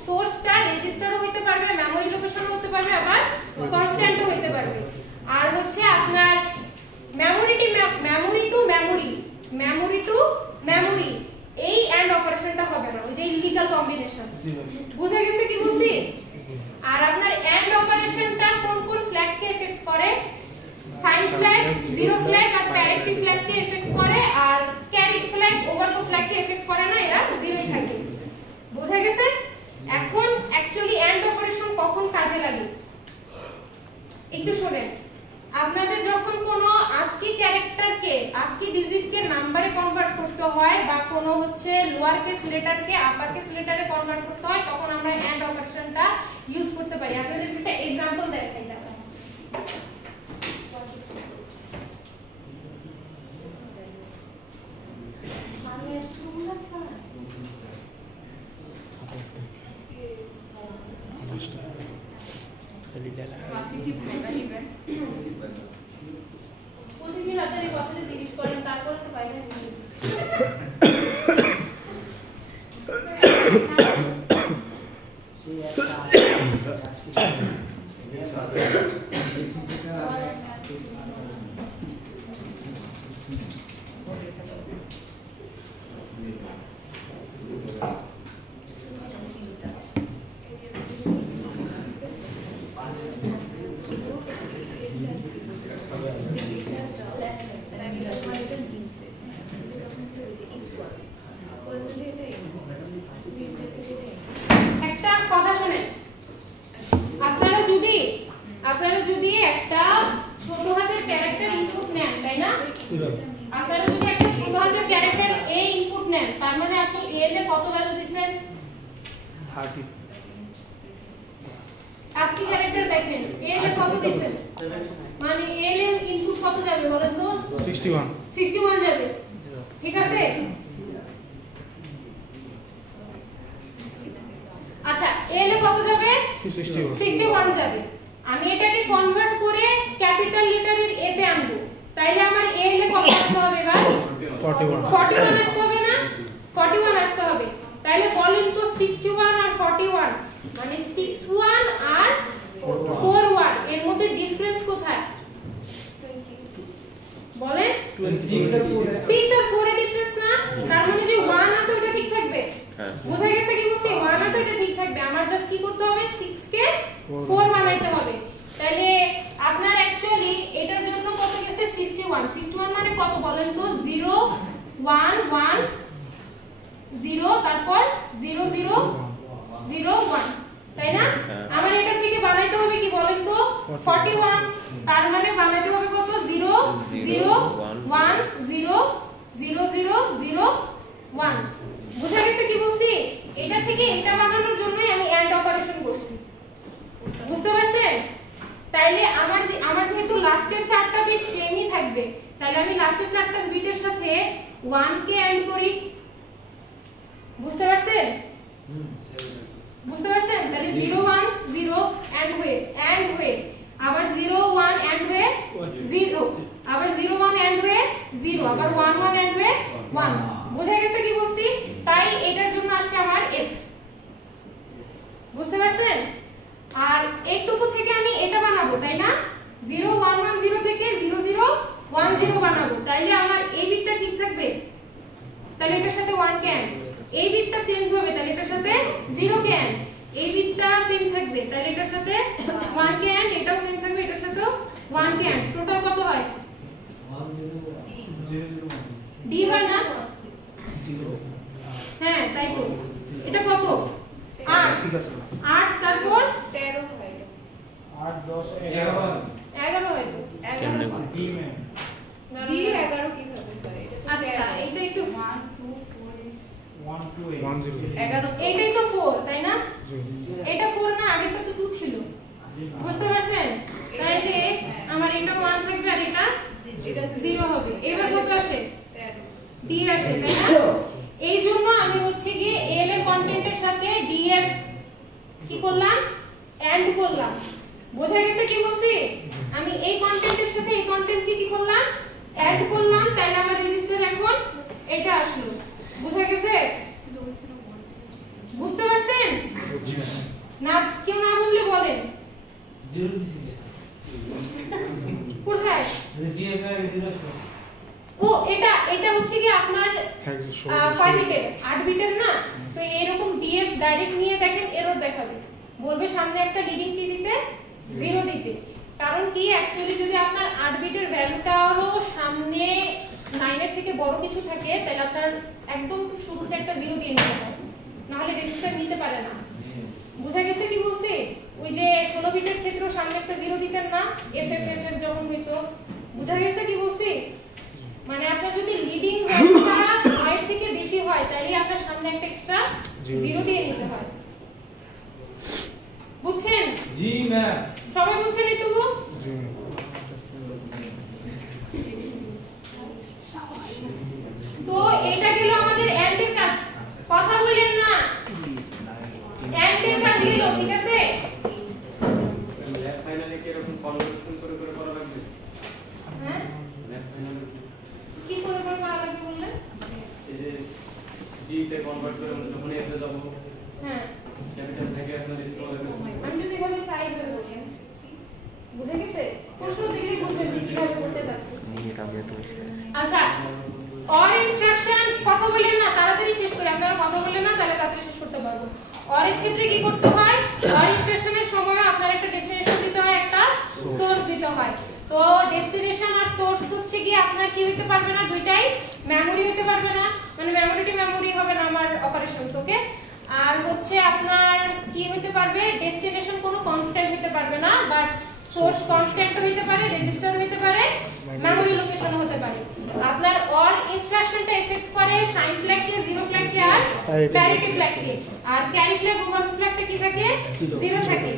সোর্সটা রেজিস্টারও হতে পারবে, মেমরি লোকেশনও হতে পারবে, আবার কনস্ট্যান্টও হতে পারবে। আর হচ্ছে আপনার মেমরি টু মেমরি এই এন্ড অপারেশনটা হবে না, ওই যে ইলিগাল কম্বিনেশন। বুঝা গেছে কি বলছি? আর আপনার এন্ড অপারেশনটা কোন কোন ফ্ল্যাগকে এফেক্ট করে, সাইন ফ্ল্যাগ, জিরো ফ্ল্যাগ আর প্যারিটি ফ্ল্যাগকে এফেক্ট করে, আর ক্যারি ফ্ল্যাগ, ওভারফ্লো ফ্ল্যাগকে এফেক্ট করে না, এরা জিরোই থাকে। বুঝা গেছে? এখন অ্যাকচুয়ালি এন্ড অপারেশন কখন কাজে লাগে একটু শুনেন। আপনাদের যখন কোনো ASCII ক্যারেক্টারকে, ASCII ডিজিটকে নাম্বারে কনভার্ট করতে হয় বা কোনো হচ্ছে লোয়ার কেস লেটারকে আপার কেস লেটারে কনভার্ট করতে হয়, তখন আমরা এন্ড অপারেশনটা ইউজ করতে পারি। আপনাদের একটা एग्जांपल দেখাই দাঁড়া। প্রতিদিন আপনাদের কথাটা জিজ্ঞেস করেন, তারপরে তো বাইরে নিয়ে একটা কথা শুনেন। আপনারা যদি একটা ছোট হাতের ক্যারেক্টার ইনপুট নেন, তাই না? আপনারা যদি একটা ছোট হাতের ক্যারেক্টার এ ইনপুট নেন, তার মানে আপনি এ এর কত ভ্যালু দিবেন? 30। ASCII ক্যারেক্টার দেখেন, এ এর কত দিবেন? মানে এ এর ইনপুট কত যাবে বলেন তো? 61 যাবে। ঠিক আছে? আচ্ছা, এ এর কত যাবে? 61 যাবে। আমি এটাকে কনভার্ট করে ক্যাপিটাল লেটারের এ তে আনবো, তাইলে আমার এ এর কত আসতে হবে এবার? 41 আসতে হবে না? 41 আসতে হবে। তাইলে বলেন তো 61 আর 41 মানে 61 আর 41 এর মধ্যে ডিফারেন্স কোথায় বলেন? 6 আর 4 এর ডিফারেন্স না? তার মানে যে 1 আছে ওটা ঠিক থাকবে। বুঝা গেছে কি বলছি? 1 আছে ওটা ঠিক থাকবে, আমার জাস্ট কি করতে হবে, 6 কে 4 বানাইতে হবে। তাহলে আপনার অ্যাকচুয়ালি এটার জন্য কত গেছে? 61 মানে কত বলেন তো? 0 1 1 0 তারপর 0 0 0 1, তাই না? আমার এটা থেকে বানাইতে হবে কি বলেন তো? 41। তার মানে বানাইতে হবে কত? 0 0 1 0 0 0 0 1। বুঝা গেছে কি বলছি? এটা থেকে এটা বানানোর জন্যই আমি এন্ড অপারেশন করছি। বুঝতে পারছেন? তাইলে আমার যেহেতু লাস্টের 4টা বিট সেমই থাকবে, তাহলে আমি লাস্টের 4টা বিটের সাথে 1 কে এন্ড করি। বুঝতে পারছেন? তাহলে 0 1 0 এন্ড হয়ে আবার 0 1 এন্ড হয়ে 0, আবার 0 1 এন্ড হয়ে 0, আবার 1 1 এন্ড হয়ে 1। বুঝা গেছে কি বলছি? তাই এটার জন্য আসছে আমার f। বুঝতে পারছেন? আর এইটুকু থেকে আমি এটা বানাবো, তাই না? 0 1 1 0 থেকে 0 0 1 0 বানাবো, তাইলে আমার এই বিটটা ঠিক থাকবে, তাহলে এটার সাথে 1 কে এন্ড। এই বিটটা চেঞ্জ হবে, তাহলে এটার সাথে 0 কে এন্ড। এই বিটটা সেম থাকবে, তাহলে এটার সাথে 1 কে এন্ড, এটাও সেম থাকবে, এটার সাথে 1 কে এন্ড। টোটাল কত হয়? d হয় না? হ্যাঁ তাই তো। এটা কত? 8। ঠিক আছে 8 তারপর 13 হয়। 8 10 11 হয় তো। 11 D में D 11 কিভাবে হয়? আচ্ছা এটা একটু 1 2 4 1 2 10 11 এইটাই তো 4, তাই না? এটা 4 না, আগেরটা তো 2 ছিল। বুঝতে পারছেন? তাইলে আমার এটা 1 থাকবে আর এটা 0 হবে। ডি আসে, তাই না? এই জন্য আমি হচ্ছে গিয়ে এল এর কন্টেন্টের সাথে ডিএফ কি করলাম, এন্ড করলাম। বোঝা গেছে কি বলছি? আমি এই কন্টেন্টের সাথে এই কন্টেন্টকে কি করলাম, অ্যাড করলাম, তাইলে আমার রেজিস্টার এখন এটা আসলো। বোঝা গেছে? বুঝতে পারছেন না? কেউ না বুঝলে বলেন। কোথায়? ও এটা এটা হচ্ছে কি আপনার কয় বিটের? 8 বিটের না? তো এরকম ডিএফ ডাইরেক্ট নিয়ে দেখেন এরর দেখাবে, বলবে সামনে একটা লিডিং কি দিতে, 0 দিতে। কারণ কি অ্যাকচুয়ালি যদি আপনার 8 বিটের ভ্যালুটারও সামনে 9 এর থেকে বড় কিছু থাকে, তাহলে আপনার একদম শুরুতে একটা 0 দিয়ে নিতে হয়, না হলে রেজিস্টার নিতে পারে না। বুঝা গেছে কি বলছি? ওই যে 16 বিটের ক্ষেত্রেও সামনে একটা 0 দিতেন না, এফএফএফ যখন হইতো। বুঝা গেছে কি বলছি? মানে আপনার যদি লিডিং ভ্যালুটা 5 থেকে বেশি হয়, তাহলে আপনার সামনে একটা এক্সট্রা 0 দিয়ে নিতে হয়। বুঝছেন? জি ম্যাম। সবাই বুঝছেন একটু? জি। তো এটা গেল আমাদের এন্ড এর কাজ। কথা বলেন না, এন্ড এর কাজ গেল, ঠিক আছে? ল্যাব ফাইনালে কি এরকম কনভার্সন করে করে করা লাগবে? হ্যাঁ, ল্যাব ফাইনালে কি করে করে করা লাগবে বললেন? এই যে জি তে কনভার্ট করে আমরা যখন এতে যাব, হ্যাঁ, ক্যাপিটাল থেকে আপনার স্মল হবে। আমি যদি এভাবে চাই এভাবে বলেন, বুঝে গেছে? প্রশ্ন দেখলেই বুঝবেন যে কিভাবে করতে যাচ্ছি। আচ্ছা, অর ইনস্ট্রাকশন কথা বলেন না, তাড়াতাড়ি শেষ করে। আপনারা কথা বলেন না, তাহলে তাড়াতাড়ি শেষ করতে পারবো। অর এর ক্ষেত্রে কি করতে হয়? অর ইনস্ট্রাকশনের সময় আপনার একটা ডেস্টিনেশন দিতে হয়, একটা সোর্স দিতে হয়। তো ডেস্টিনেশন আর সোর্স হচ্ছে কি আপনার কি হতে পারবে না, দুইটাই মেমরি হতে পারবে না, মানে মেমরি হবে না আমার অপারেশনস, ওকে? আর হচ্ছে আপনার কি হতে পারবে, ডেস্টিনেশন কোনো কনস্ট্যান্ট হতে পারবে না, বাট সোর্স কনস্ট্যান্ট হতে পারে, রেজিস্টার হতে পারে, মেমরি লোকেশন হতে পারে। আপনার অর ইনস্ট্রাকশনটা এফেক্ট করে সাইন ফ্ল্যাগকে, জিরো ফ্ল্যাগকে আর প্যারিটি ফ্ল্যাগকে। আর ক্যারি ফ্ল্যাগ, ওভারফ্লো ফ্ল্যাগটা কি থাকে, 0 থাকে।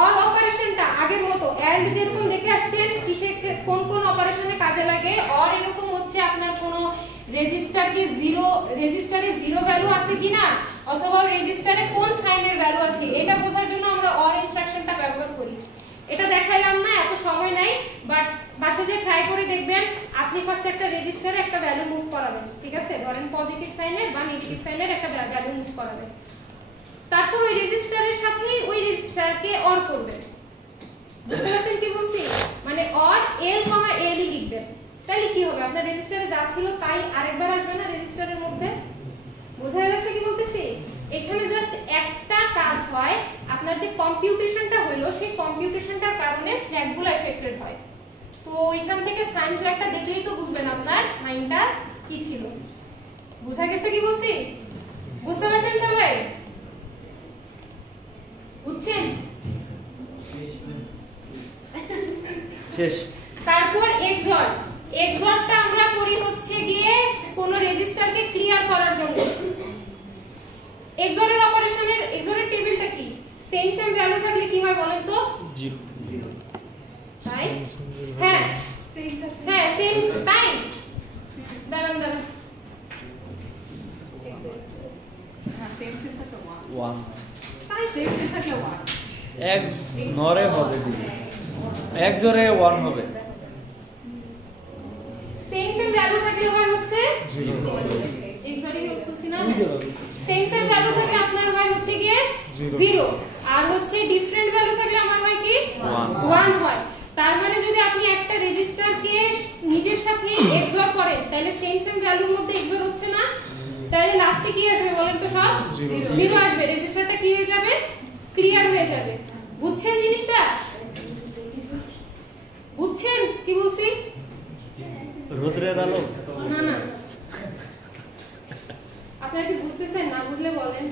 অর অপারেশনটা আগের মতো এন্ড যেরকম দেখে আসছেন কিসে কোন কোন অপারেশনে কাজে লাগে, অর এরকম হচ্ছে আপনার কোনো রেজিস্টারকে 0, রেজিস্টারে 0 ভ্যালু আছে কিনা, অথবা রেজিস্টারে কোন সাইনের ভ্যালু আছে, এটা বোঝার জন্য আমরা অর ইনস্ট্রাকশনটা ব্যবহার করি। এটা দেখাইলাম না, এত সময় নাই, বাট বাসা যে ট্রাই করে দেখবেন। আপনি ফার্স্ট একটা রেজিস্টারে একটা ভ্যালু মুভ করাবেন, ঠিক আছে? ধরেন পজিটিভ সাইনের বা নেগেটিভ সাইনের একটা ভ্যালু মুভ করাবেন, তারপর ওই রেজিস্টারের সাথে ওই রেজিস্টারকে অর করবেন। বুঝতে পারছেন কি বলছি? মানে অর এল, এলই লিখবেন, তাহলে কি হবে, আপনার রেজিস্টারে যা ছিল তাই আরেকবার আসবে না রেজিস্টারের মধ্যে। বোঝা যাচ্ছে কি বলতেছি? এখানে জাস্ট একটা কাজ হয়, আপনার যে কম্পিউটেশনটা হলো সেই কম্পিউটেশনটার কারণে ফ্ল্যাগগুলো এফেক্টেড হয়। সো এখান থেকে সাইন ফ্ল্যাগটা দেখলেই তো বুঝবেন আপনার সাইনটা কি ছিল। বুঝা গেছে কি বলছি? বুঝতে পারছেন সবাই? বুঝছেন? শেষ। তারপর এক্সঅর্ট। এক্সঅর্টটা আমরা করি হচ্ছে গিয়ে কোন রেজিস্টারকে ক্লিয়ার করার জন্য। এক্সঅর্টের অপারেশনের এক্সঅর্টের টেবিলটা কি, সেম ভ্যালু থাকলে কি হয় বলেন তো? 0। তাই? হ্যাঁ হ্যাঁ, সেম, তাই? দাঁড়ান দাঁড়ান, হ্যাঁ সেম সেম থাকলে 1 তাই সেম সেম থাকলে 1 এক নরে হবে দিদি, এক জোরে 1 হবে। সেম ভ্যালু থাকলে হয় হচ্ছে 0। এক্সঅর্টই করছি না, সেম ভ্যালু থাকলে আপনার হয় হচ্ছে গিয়ে 0, আর হচ্ছে ডিফারেন্ট ভ্যালু থাকলে আমার হয় কি 1 হয়। তার মানে যদি আপনি একটা রেজিস্টারকে নিজের সাথে এক্সঅর করেন, তাহলে সেম ভ্যালুর মধ্যে এক্সঅর হচ্ছে না, তাহলে লাস্টে কি আসবে বলেন তো? সব 0 আসবে, রেজিস্টারটা কি হয়ে যাবে, ক্লিয়ার হয়ে যাবে। বুঝছেন জিনিসটা? বুঝছেন কি বলছি? রুদ্রের আলো না না, আপনারা কি বুঝতেছেন? না বুঝলে বলেন।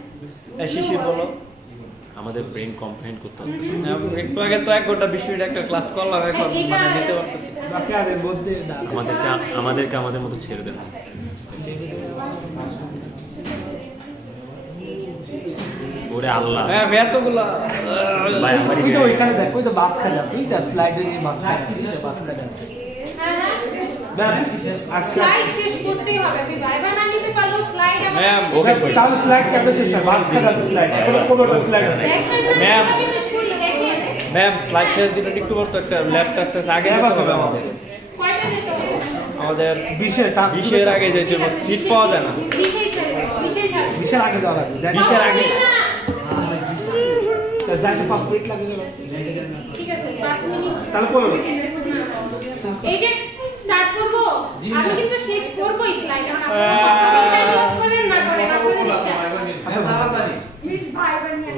শিশির বলো। আমাদের ব্রেন কমপ্লেন্ট করতে হবে। একটু আগে তো 1 ঘন্টা 20 মিনিট একটা ক্লাস করলাম, এখন মানে নিতে পারতেছি। আমাদেরকে আমাদের মতো ছেড়ে দেন। ওরে আল্লাহ, হ্যাঁ এতগুলা ভাই আমারই ওইখানে দেখ, ওই তো বাস খাজা, দুইটা স্লাইডের বাস খাজা, দুইটা বাস খাজা। হ্যাঁ হ্যাঁ স্লাইড শেষ করতেই হবে। আমি ভাইবা না নিতে পারলেও স্লাইড ম্যাম, তাহলে স্লাইড কেটে শেষ হয়, বাসটা স্লাইড এখন 15টা স্লাইড আছে। ম্যাম। আমি শেষ করি দেখেন ম্যাম স্লাইড শেষ দিলে একটু বলতো একটা ল্যাপটপ শেষ আগে যেতে হবে আমাদের। কয়টা যেতে হবে? আমাদের 20 এর আগে যেতে হবে, সিট পাওয়া যায় না। 20 ছেড়ে দেব, 20 ছাড় 20 এর আগে যাওয়া লাগবে। 20 এর আগে না যাইতে 5 মিনিট লাগে যাবে। ঠিক আছে 5 মিনিট। তাহলে 15 এই যে স্টার্ট করব, আমি কিন্তু শেষ করব স্লাইড। এখন আপনারা টাইম লস করেন না করেন আপনাদের ইচ্ছা। মিস ভাইবার নিয়ে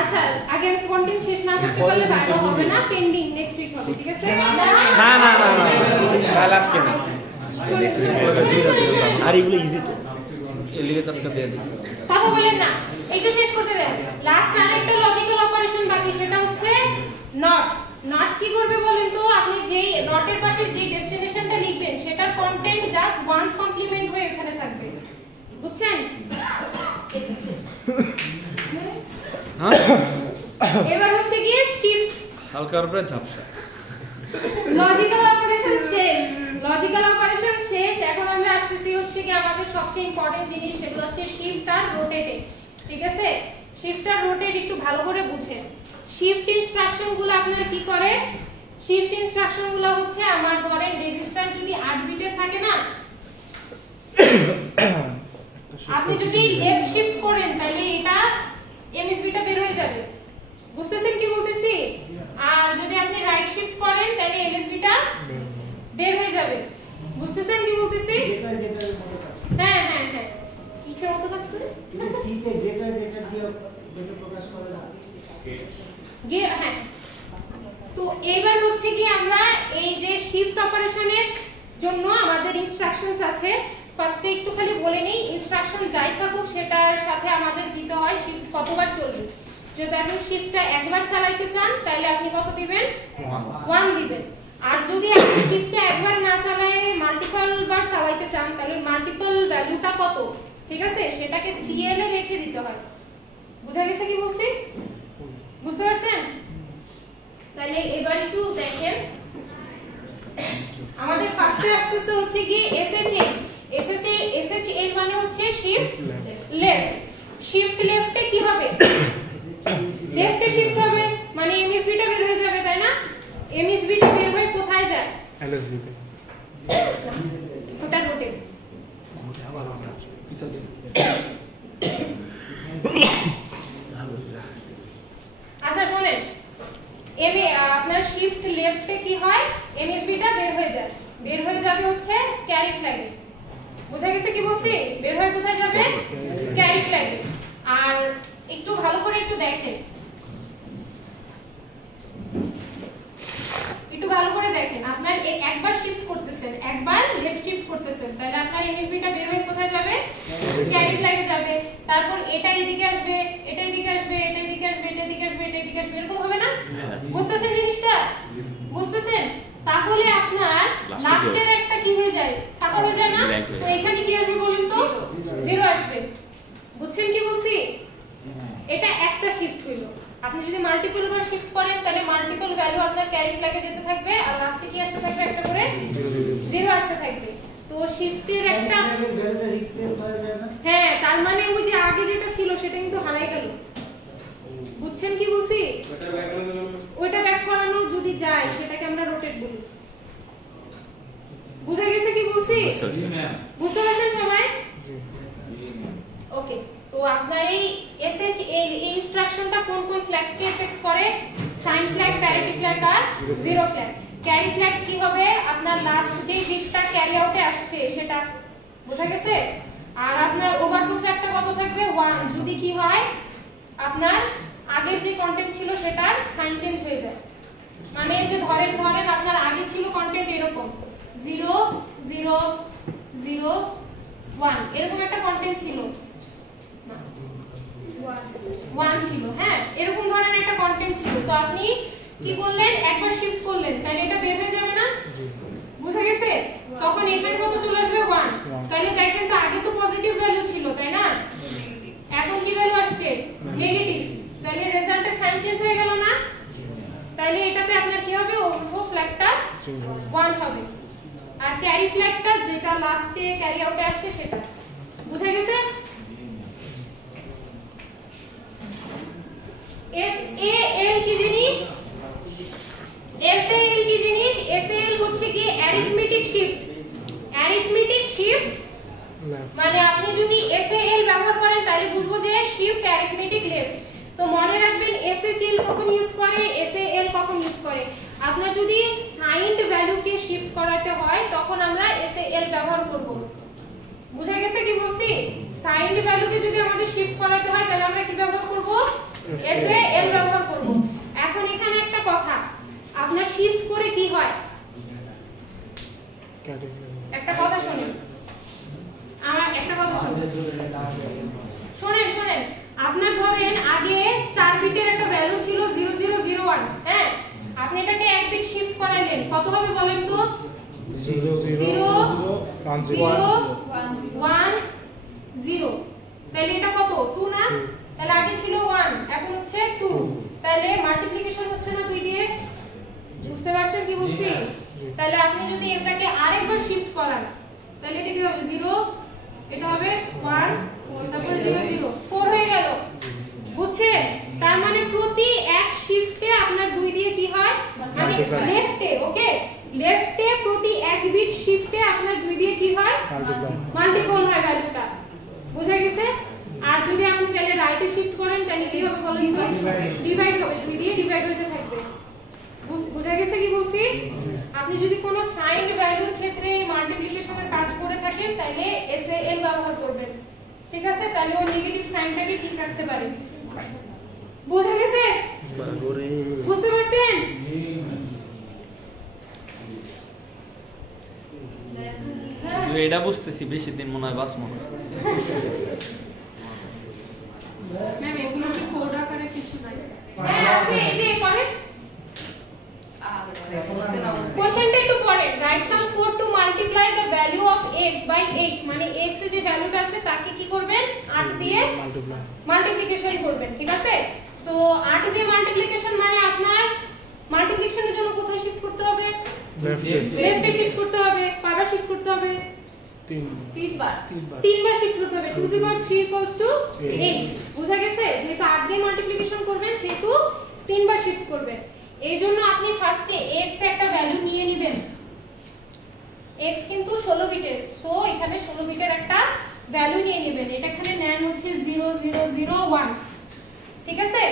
আচ্ছা, আগে আমি কন্টেন্ট শেষ না করতে পারলে ভাইবা হবে না, পেন্ডিং নেক্সট উইক হবে, ঠিক আছে? না না না না কাল আজকে না, আর এগুলো ইজি তো। এলিগে আজকে দিয়ে দিই। কথা বলেন না, একটু শেষ করতে দেন। লাস্ট আরেকটা লজিক্যাল অপারেশন বাকি, সেটা হচ্ছে নট। নট কি করবে বলেন তো? আপনি যেই নটের পাশে যে ডেস্টিনেশনটা লিখবেন সেটার কন্টেন্ট জাস্ট ওয়ান্স কমপ্লিমেন্ট হয়ে এখানে থাকবে, বুঝছেন? হ্যাঁ এবার হচ্ছে গিয়ে শিফট। হালকার উপরে ঝাপসা। লজিক্যাল অপারেশন শেষ, লজিক্যাল অপারেশন শেষ। এখন আমরা আসতেছি হচ্ছে কি আমাদের সবচেয়ে ইম্পর্টেন্ট জিনিস, সেগুলো হচ্ছে শিফট আর রোটেটে, ঠিক আছে? শিফট আর রোটেট একটু ভালো করে বুঝেন। শিফট ইনস্ট্রাকশনগুলো আপনার কি করে? শিফট ইনস্ট্রাকশনগুলো হচ্ছে আমার ধরেন রেজিস্টার যদি 8 বিটের থাকে না, আপনি যদি লেফট শিফট করেন তাহলে এটা এমএসবিটা বের হয়ে যাবে, বুঝতেছেন কি বলতেছি? আর যদি আপনি রাইট শিফট করেন তাহলে এলএসবিটা বের হয়ে যাবে, বুঝতেছেন কি বলতেছি? হ্যাঁ হ্যাঁ হ্যাঁ, কিসের মতো কাজ করে? সি তে ডেটা দিয়ে ডেটা প্রকাশ করে না হ্যাঁ। তো এবার হচ্ছে কি আমরা এই যে শিফট অপারেশনের জন্য আমাদের ইনস্ট্রাকশনস আছে। ফার্স্টে একটু খালি বলে নেই, ইনস্ট্রাকশন যাই থাকুক সেটার সাথে আমাদের দিতে হয় শিফট কতবার চলবে। যদি আপনি শিফটটা একবার চালাইতে চান তাহলে আপনি কত দিবেন? 1 দিবেন। আর যদি আপনি শিফটটা একবার না চালায় মাল্টিপল বার চালাইতে চান তাহলে মাল্টিপল ভ্যালুটা কত, ঠিক আছে, সেটাকে সিএল এ রেখে দিতে হয়। বুঝা গেছে কি বলছি? বুঝতে পারছেন? তাহলে এবার একটু দেখেন, আমাদের ফার্স্টে আসতেছে হচ্ছে কি এসএচএল। এসএচএল মানে হচ্ছে শিফট লেফট। শিফট লেফটে কি হবে? লেফটে শিফট হবে মানে এমএসবিটা বের হয়ে যাবে, তাই না? এমএসবিটা বের হয়ে কোথায় যায়? এলএসবি তে। ওটা রোটেট। ঘুরে আবার আমরা পিছা দিন। আচ্ছা শুনেন, আপনার শিফট লেফটে কি হয়? এমএসবিটা বের হয়ে যায়, বের হয়ে যাবে হচ্ছে ক্যারি ফ্ল্যাগে। বুঝা গেছে কি বলছি? বের হয়ে কোথায় যাবে? ক্যারি ফ্ল্যাগে। আর একটু ভালো করে একটু দেখেন, একটু ভালো করে দেখেন, আপনার একবার শিফট করতেছেন, একবার লেফট শিফট করতেছেন, তাহলে আপনার এমএসবিটা বের হয়ে কোথায় যাবে? ক্যারি ফ্ল্যাগে যাবে। তারপর এটা এদিকে আসবে, এটা এদিকে আসবে, এটা এদিকে আসবে, এটা এদিকে আসবে, এটা এদিকে আসবে, এরকম হবে না? বুঝতেছেন জিনিসটা? বুঝতেছেন? তাহলে আপনার লাস্টের একটা কি হয়ে যায়? ফাঁকা হয়ে যায় না? তো এখানে কি আসবে বলুন তো? 0 আসবে। বুঝছেন কি বলছি? এটা একটা শিফট হইলো। আপনি যদি মাল্টিপল বার শিফট করেন তাহলে মাল্টিপল ভ্যালু আপনার ক্যারি ফ্ল্যাগে যেতে থাকবে আর লাস্টে কি আসতে থাকবে? একটা করে 0 আসতে থাকবে। তো শিফটের একটা ভ্যালুটা রিপ্লেস হয়ে যায় না? হ্যাঁ, তার মানে ওই যে আগে যেটা ছিল সেটা কিন্তু হারাই গেল। বুঝছেন কি বলছি? ওইটা ব্যাক করানো যদি যায় সেটাকে আমরা রোটেট বলি। বুঝা গেছে কি বলছি? বুঝতে পারছেন সবাই? ওকে। তো আপনার এই এসএচএল ইনস্ট্রাকশনটা কোন কোন ফ্ল্যাগকে এফেক্ট করে? সাইন ফ্ল্যাগ, প্যারিটি ফ্ল্যাগ আর জিরো ফ্ল্যাগ। ক্যারি ফ্ল্যাগ কি হবে? আপনার লাস্ট যে বিটটা ক্যারি আউটে আসছে সেটা, বুঝা গেছে? আর আপনার ওভারফ্লো ফ্ল্যাগটা কত থাকবে? 1। যদি কি হয় আপনার আগের যে কন্টেন্ট ছিল সেটার সাইন চেঞ্জ হয়ে যায়, মানে যে ধরেন আপনার আগে ছিল কন্টেন্ট এরকম 0 0 0 1 এরকম একটা কন্টেন্ট ছিল, 1 ছিল, হ্যাঁ এরকম ধরেন একটা কন্টেন্ট ছিল। তো আপনি কি করলেন? একবার শিফট করলেন, তাহলে এটা বের হয়ে যাবে না? বুঝা গেছে? তখন এখানে কত চলে আসবে? 1। তাহলে দেখেন তো আগে তো পজিটিভ ভ্যালু ছিল, তাই না? এখন কি ভ্যালু আসছে? নেগেটিভ। তাহলে রেজাল্টের সাইন চেঞ্জ হয়ে গেল না? তাহলে এটাতে আপনার কি হবে? ওভারফ্লো ফ্ল্যাগটা 1 হবে। ক্যারি ফ্ল্যাগটা যেটা লাস্টে ক্যারি আউটে আসছে সেটা। বুঝা গেছে? এসএএল কি জিনিস? এসএএল কি জিনিস? এসএএল হচ্ছে কি অ্যারিথমেটিক শিফট। অ্যারিথমেটিক শিফট মানে আপনি যদি এসএএল ব্যবহার করেন তাহলে বুঝবো যে শিফট অ্যারিথমেটিক লেফট। তো মনে রাখবেন এসএএল কখন ইউজ করে, এসএএল কখন ইউজ করে। আপনার যদি সাইন্ড ভ্যালুকে শিফট করাতে হয় তখন আমরা এসএএল ব্যবহার করব। বুঝা গেছে কি বলছি? সাইন্ড ভ্যালুকে যদি আমাদের শিফট করাতে হয় তাহলে আমরা কি ব্যবহার করব? এসএএল ব্যবহার করব। এখন এখানে একটা কথা, আপনার শিফট করে কি হয়? একটা কথা শুনুন, আমার একটা কথা শুনেন। শুনেন, আপনার ধরেন আগে 4 বিটের একটা ভ্যালু ছিল 0001, হ্যাঁ? আপনি এটাকে 1 বিট শিফট করাইলেন, কত হবে বলেন তো? 0010। তাহলে এটা কত? 2 না? তাহলে আগে ছিল 1, এখন হচ্ছে 2। তাহলে মাল্টিপ্লিকেশন হচ্ছে না 2 দিয়ে? বুঝতে পারছেন কি বলছি? তাহলে আপনি যদি এটাকে আরেকবার শিফট করান তাহলে এটা কি হবে? 0, এটা হবে 1, তারপরে 0 0, 4 হয়ে গেল। বুঝছেন? তার মানে প্রতি এক শিফটে আপনার 2 দিয়ে কি হয়? মানে লেফটে, ওকে, লেফটে প্রতি এক বিট শিফটে আপনার 2 দিয়ে কি হয়? মাল্টিপল হয় ভ্যালুটা। বুঝা গেছে? আর যদি আপনি তাহলে রাইটে শিফট করেন তাহলে কি হবে বলেন তো? ডিভাইড হবে, 2 দিয়ে ডিভাইড হতে থাকবে। বুঝা গেছে কি বলছি? আপনি যদি কোনো সাইন্ড ভ্যালুর ক্ষেত্রে মাল্টিপ্লিকেশনের কাজ করে থাকেন তাহলে এসএএল ব্যবহার করবেন, ঠিক আছে? তাহলে ওই নেগেটিভ সাইনটাকে ঠিক রাখতে পারেন। বুঝা গেছে? বুঝতে পারছেন? এটা বুঝতেছি, বেশি দিন মনে হয় বাঁচবো না। ম্যাম এগুলো কি কোড আকারে কিছু নাই? হ্যাঁ আছে, এই যে পড়েন। কোশ্চেনটা একটু পড়েন। Write some code to multiply the value of x by 8, মানে x এর যে ভ্যালুটা আছে তাকে কি করবেন? 8 দিয়ে মাল্টিপ্লিকেশন করবেন, ঠিক আছে? তো 8 দিয়ে মাল্টিপ্লিকেশন মানে আপনার মাল্টিপ্লিকেশনের জন্য কোথায় শিফট করতে হবে? লেফটে শিফট করতে হবে। কয়বার শিফট করতে হবে? 3বার শিফট করতে হবে। 2 to the power 3 equals to 8। বুঝা গেছে? যেহেতু 8 দিয়ে মাল্টিপ্লিকেশন করবেন সেহেতু 3বার শিফট করবেন। এইজন্য আপনি ফার্স্টে x এর একটা ভ্যালু নিয়ে নেবেন। x কিন্তু 16 বিটের, সো এখানে 16 বিটের একটা ভ্যালু নিয়ে নেবেন। এটা এখানে নেন হচ্ছে 0001, ঠিক আছে?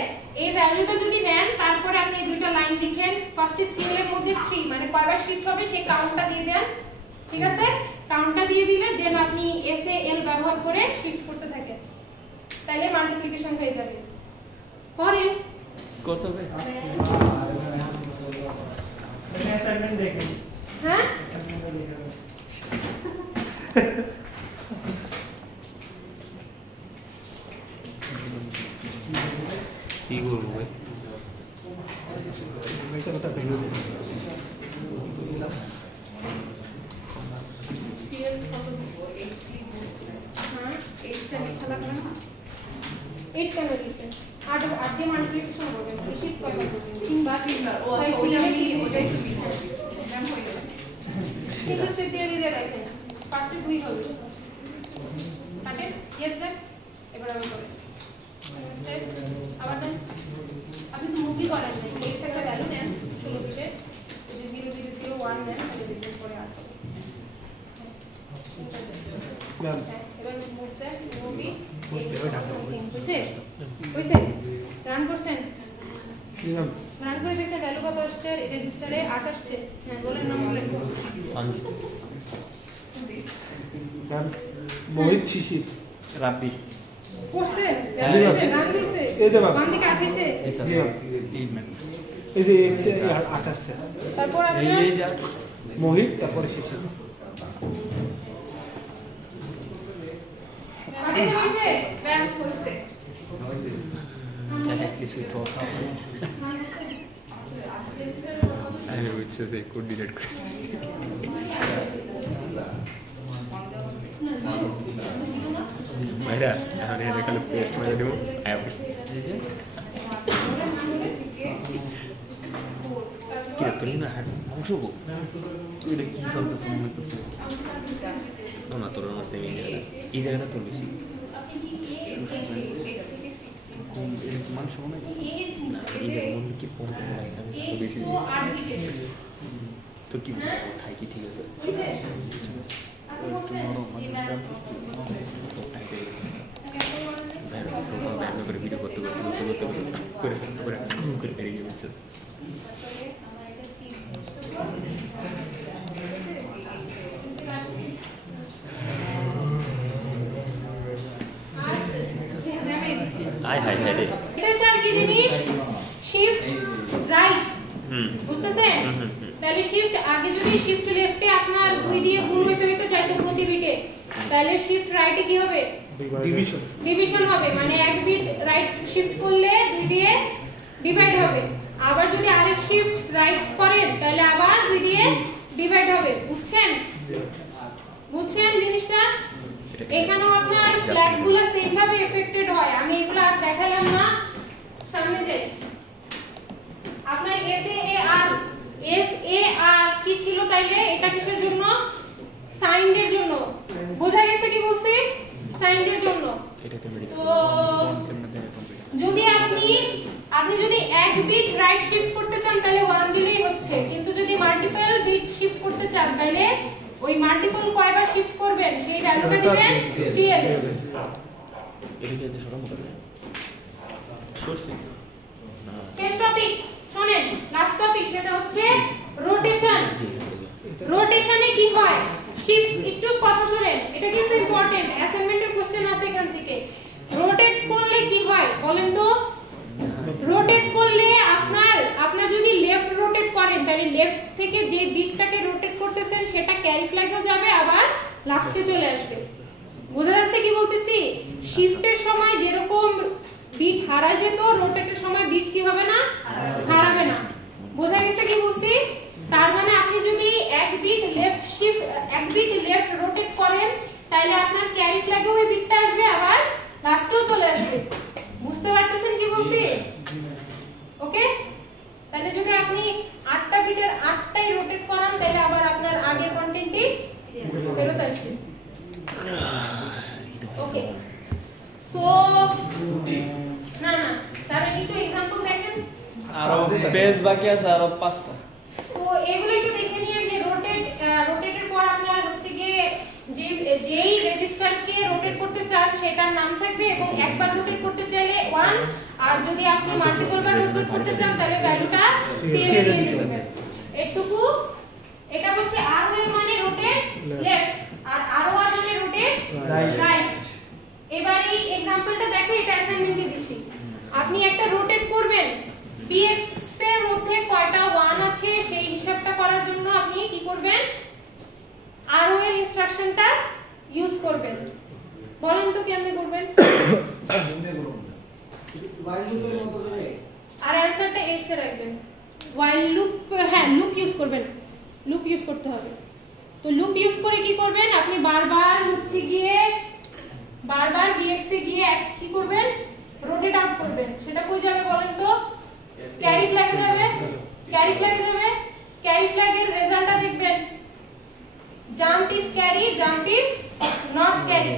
এই ভ্যালুটা যদি নেন তারপরে আপনি এই দুইটা লাইন লিখেন। ফার্স্টে সিএল এর মধ্যে 3 মানে কয়বার শিফট হবে সেই কাউন্টটা দিয়ে দেন, ঠিক আছে? কাউন্টটা দিয়ে দিলে দেন আপনি এসএএল ব্যবহার করে শিফট করতে থাকেন, তাহলে মাল্টিপ্লিকেশন হয়ে যাবে। করেন কত হবে? অ্যাসাইনমেন্ট দেখেন। হ্যাঁ কি করবো ভাই? সিএল কত দিব? 80 হ্যাঁ 8টা লেখা লাগবে না? 8 কেন লিখেন? 8 দিয়ে মাল্টিপ্লিকেশন করবেন, শিফট করবেন 3বার। ও আচ্ছা, ওটা আমি ওটাই তো বিচার ম্যাম হয়ে গেল। ঠিক আছে, দিয়ে দিয়ে রাখেন। ফার্স্টে 2 হবে, কাটেন। ইয়েস দেন। এবার আমি করেন, আবার দেন। আপনি তো মুভি করেন না, x একটা ভ্যালু নেন 16 বিটের, এই যে 0001 নেন, তাহলে ডিভাইড করে 8 হবে। এবার মুভ দেন, মুভি হইছে রান করছেন, রান করে দেখছেন ভ্যালু কত আসছে? রেজিস্টারে 8 আসছে। হ্যাঁ বলেন না, বলেন। মোহিত শিশির রাব্বি করছে জি ম্যাম। রান করছে, এই যে ম্যাম। ওখান থেকে 8 হইছে। জি ম্যাম। এই যে x এ 8 আসছে। তারপর এই আপনার এই যা মোহিত তারপরে শিশির। আপনি হইছে ম্যাম হইছে। অ্যাটলিস্ট উই টক আমি হচ্ছে যে কোড ডিলিট করে ভাইরা এখন এর এখানে পেস্ট মেরে দেবো অ্যাপ না মাংস গো এটা কি চলতেছে মনে হইতেছে না তোর আমার সেমি এই জায়গাটা তোর বেশি মাংস মনে হয় এই জায়গা মনে কি কম তো বেশি তো কি কোথায় কি ঠিক আছে করে ভিডিও করতে করে বেরিয়ে যাচ্ছে হাই হাই হাই রে এসেছার কি জিনিস শিফট রাইট বুঝতেছেন তাহলে শিফট আগে যদি শিফট লেফটে আপনার 2 দিয়ে গুণ হইতো যাইতো প্রতি বিটে তাহলে শিফট রাইটে কি হবে ডিভিশন হবে মানে এক বিট রাইট শিফট করলে 2 দিয়ে ডিভাইড হবে আবার যদি আরেক শিফট রাইট করেন তাহলে আবার 2 দিয়ে ডিভাইড হবে বুঝছেন জিনিসটা এখানেও আপনার ফ্ল্যাগগুলো সেম ভাবে এফেক্টেড হয় আমি এগুলো আর দেখালাম না সামনে যাই আপনার SAR কি ছিল তাইলে এটা কিসের জন্য সাইনের জন্য বোঝা গেছে কি বলছি সাইনের জন্য তো যদি আপনি যদি এক বিট রাইট শিফট করতে চান তাহলে 1 দিলেই হচ্ছে কিন্তু যদি মাল্টিপল বিট শিফট করতে চান তাহলে ওই মাল্টিপল কয়বার শিফট করবেন সেই ভ্যালুটা দিবেন CL এটা কি এতে সরম করবে সরছি না শেষ টপিক শুনেন লাস্ট টপিক সেটা হচ্ছে রোটেশন রোটেশনে কি হয় শিফট একটু কথা শুনেন এটা কিন্তু ইম্পর্টেন্ট অ্যাসাইনমেন্টের কোশ্চেন আছে এখান থেকে রোটেট করলে কি হয় বলেন তো রোটেট করলে আপনার যদি লেফট রোটেট করেন তাহলে লেফট থেকে যে বিটটাকে রোটেট করতেছেন সেটা ক্যারি ফ্ল্যাগেও যাবে আবার লাস্টে চলে আসবে বোঝা যাচ্ছে কি বলতেছি শিফটের সময় যেরকম বিট হারা যেত রোটেটের সময় বিট কি হবে না হারাবে না বোঝা গেছে কি বলছি তার মানে আপনি যদি এক বিট লেফট রোটেট করেন তাহলে আপনার ক্যারি ফ্ল্যাগেও ওই বিটটা আসবে আবার লাস্টেও চলে আসবে বুঝতে পারতেছেন কি বলছি ওকে তাহলে যদি আপনি 8টা বিটের 8টাই রোটেট করান তাহলে আবার আপনার আগের কন্টেন্টই ফেরত আসবে ওকে সো না তাহলে একটু एग्जांपल দেখেন আর পেজ বাকি আছে আর 5টা তো এগুলো একটু দেখে নিয়ে যে রোটেটের পর আপনার হচ্ছে গিয়ে যেই রেজিস্টারকে রোটেট করতে চান সেটার নাম থাকবে এবং একবার রোটেট করতে চাইলে 1 আর যদি আপনি মাল্টিপল বার রোটেট করতে চান তাহলে ভ্যালুটা CL দিয়ে দিবেন এটুকু এটা হচ্ছে RO মানে রোটেট লেফট আর ROR মানে রোটেট রাইট এবার এই एग्जांपलটা দেখো এটা অ্যাসাইনমেন্টে দিছি আপনি একটা রোটেট করবেন px এর মধ্যে কয়টা 1 আছে সেই হিসাবটা করার জন্য আপনি কি করবেন ROL ইনস্ট্রাকশনটা ইউজ করবেন বলেন তো কেমনে করবেন আর অ্যানসারটা x এ রাখবেন while loop হ্যাঁ লুপ ইউজ করবেন লুপ ইউজ করতে হবে তো লুপ ইউজ করে কি করবেন আপনি বারবার হচ্ছে গিয়ে বারবার bx এ গিয়ে কি করবেন রোটেট আউট করবেন সেটা কই যাবে বলেন তো ক্যারি ফ্ল্যাগে যাবে ক্যারি ফ্ল্যাগের রেজাল্টটা দেখবেন jump if carry jump if not carry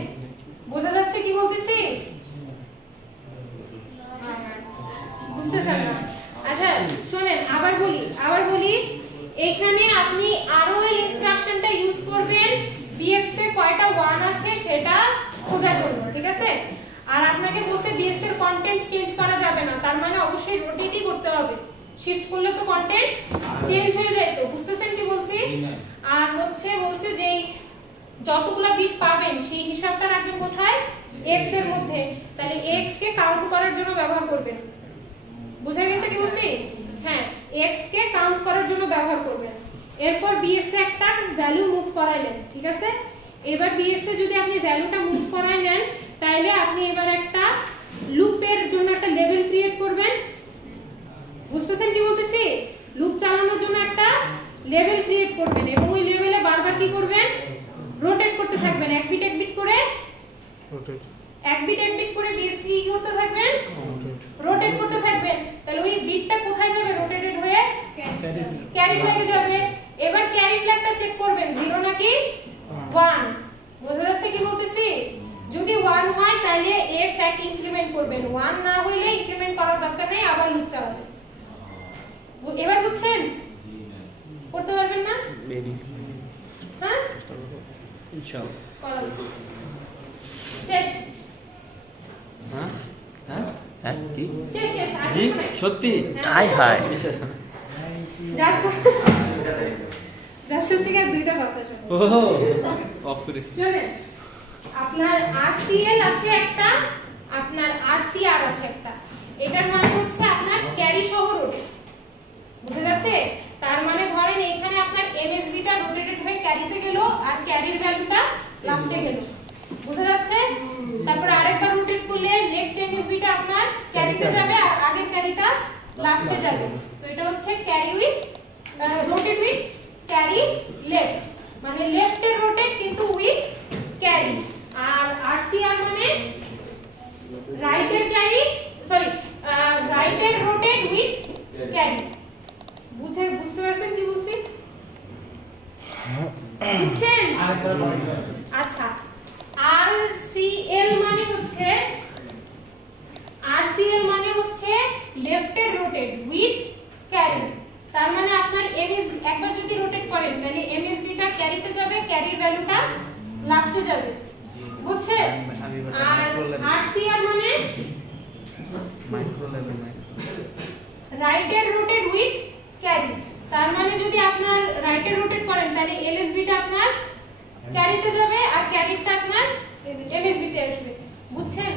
বোঝা যাচ্ছে কি বলতেছি বুঝতেছেন না আচ্ছা শুনেন আবার বলি এখানে আপনি ROL ইনস্ট্রাকশনটা ইউজ করবেন bx এ কয়টা 1 আছে সেটা খোঁজার জন্য ঠিক আছে আর আপনাকে বলছে bx এর কন্টেন্ট চেঞ্জ করা যাবে না তার মানে অবশ্যই রোটেটই করতে হবে শিফট করলে তো কন্টেন্ট চেঞ্জ হয়ে যায় তো বুঝতেছেন কি বলছি আর বলছে যে যতগুলো বিট পাবেন সেই হিসাবটা রাখবেন কোথায় x এর মধ্যে তাহলে x কে কাউন্ট করার জন্য ব্যবহার করবেন বুঝা গেছে কি বলছি হ্যাঁ x কে কাউন্ট করার জন্য ব্যবহার করবেন এরপর bx এ একটা ভ্যালু মুভ করাইলেন ঠিক আছে এবার bx এ যদি আপনি ভ্যালুটা মুভ করাই নেন তাহলে আপনি এবার একটা লুপের জন্য একটা লেভেল ক্রিয়েট করবেন বুঝতেছেন কি বলতেছি লুপ চালানোর জন্য একটা লেভেল ক্রিয়েট করবেন এবং ওই লেভেলে বারবার কি করবেন রোটেট করতে থাকবেন এক বিট করে bx কি করতে থাকবেন রোটেট করতে থাকবেন তাহলে ওই বিটটা কোথায় যাবে রোটেটেড হয়ে ক্যারি ক্যারি ফ্ল্যাগে যাবে। এবার ক্যারি ফ্ল্যাগটা চেক করবেন 0 নাকি 1, বুঝা যাচ্ছে কি বলতেছি? যদি 1 হয় তাহলে x এক ইনক্রিমেন্ট করবেন, 1 না হইলে ইনক্রিমেন্ট করার দরকার নেই, আবার লুপ চালাবেন। এবার বুঝছেন? করতে পারবেন না? মেবি হ্যাঁ ইনশাআল্লাহ করা শেষ। হ্যাঁ হ্যাঁ হ্যাঁ কি শেষ শেষ আর জি কিছু নাই। সত্যি হাই হাই বিশ্বাস জাস্ট হচ্ছে কি দুইটা কথা শুনুন। ও অফ করিস শুনেন, আপনার RCL আছে একটা, আপনার RCR আছে একটা। এটার মানে হচ্ছে আপনার ক্যারি সহ রোটেট, বুঝা যাচ্ছে? তার মানে ধরেন এখানে আপনার MSB টা রোটেটেড হয়ে ক্যারিতে গেল আর ক্যারির ভ্যালুটা লাস্টে গেল, বুঝা যাচ্ছে? তারপর আরেকবার রোটেট করলে নেক্সট MSB টা আপনার ক্যারিতে যাবে আর আগের ক্যারিটা লাস্টে যাবে। তো এটা হচ্ছে carry with rotate with carry left, মানে লেফটের রোটেট কিন্তু উইথ ক্যারি। আর RCR মানে রাইটের ক্যারি, সরি রাইটের রোটেট উইথ ক্যারি। বুঝতে পারছেন কি বলছি? বুঝছেন? আচ্ছা, RCL মানে হচ্ছে লেফটের রোটেট উইথ ক্যারি। তার মানে আপনার MSB একবার যদি রোটেট করেন তাহলে MSB টা ক্যারিতে যাবে, ক্যারির ভ্যালুটা লাস্টে যাবে, বুঝছেন? আর RCR মানে মাইক্রো লেভেল রাইটের রোটেট উইথ ক্যারি। তার মানে যদি আপনার রাইটের রোটেট করেন তাহলে LSB টা আপনার ক্যারিতে যাবে আর ক্যারিটা আপনার MSB তে আসবে, বুঝছেন?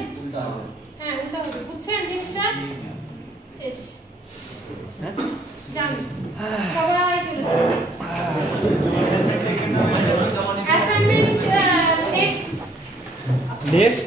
হ্যাঁ উল্টা হবে, বুঝছেন জিনিসটা? শেষ। জান সবাই চলে যাবে। Assignment next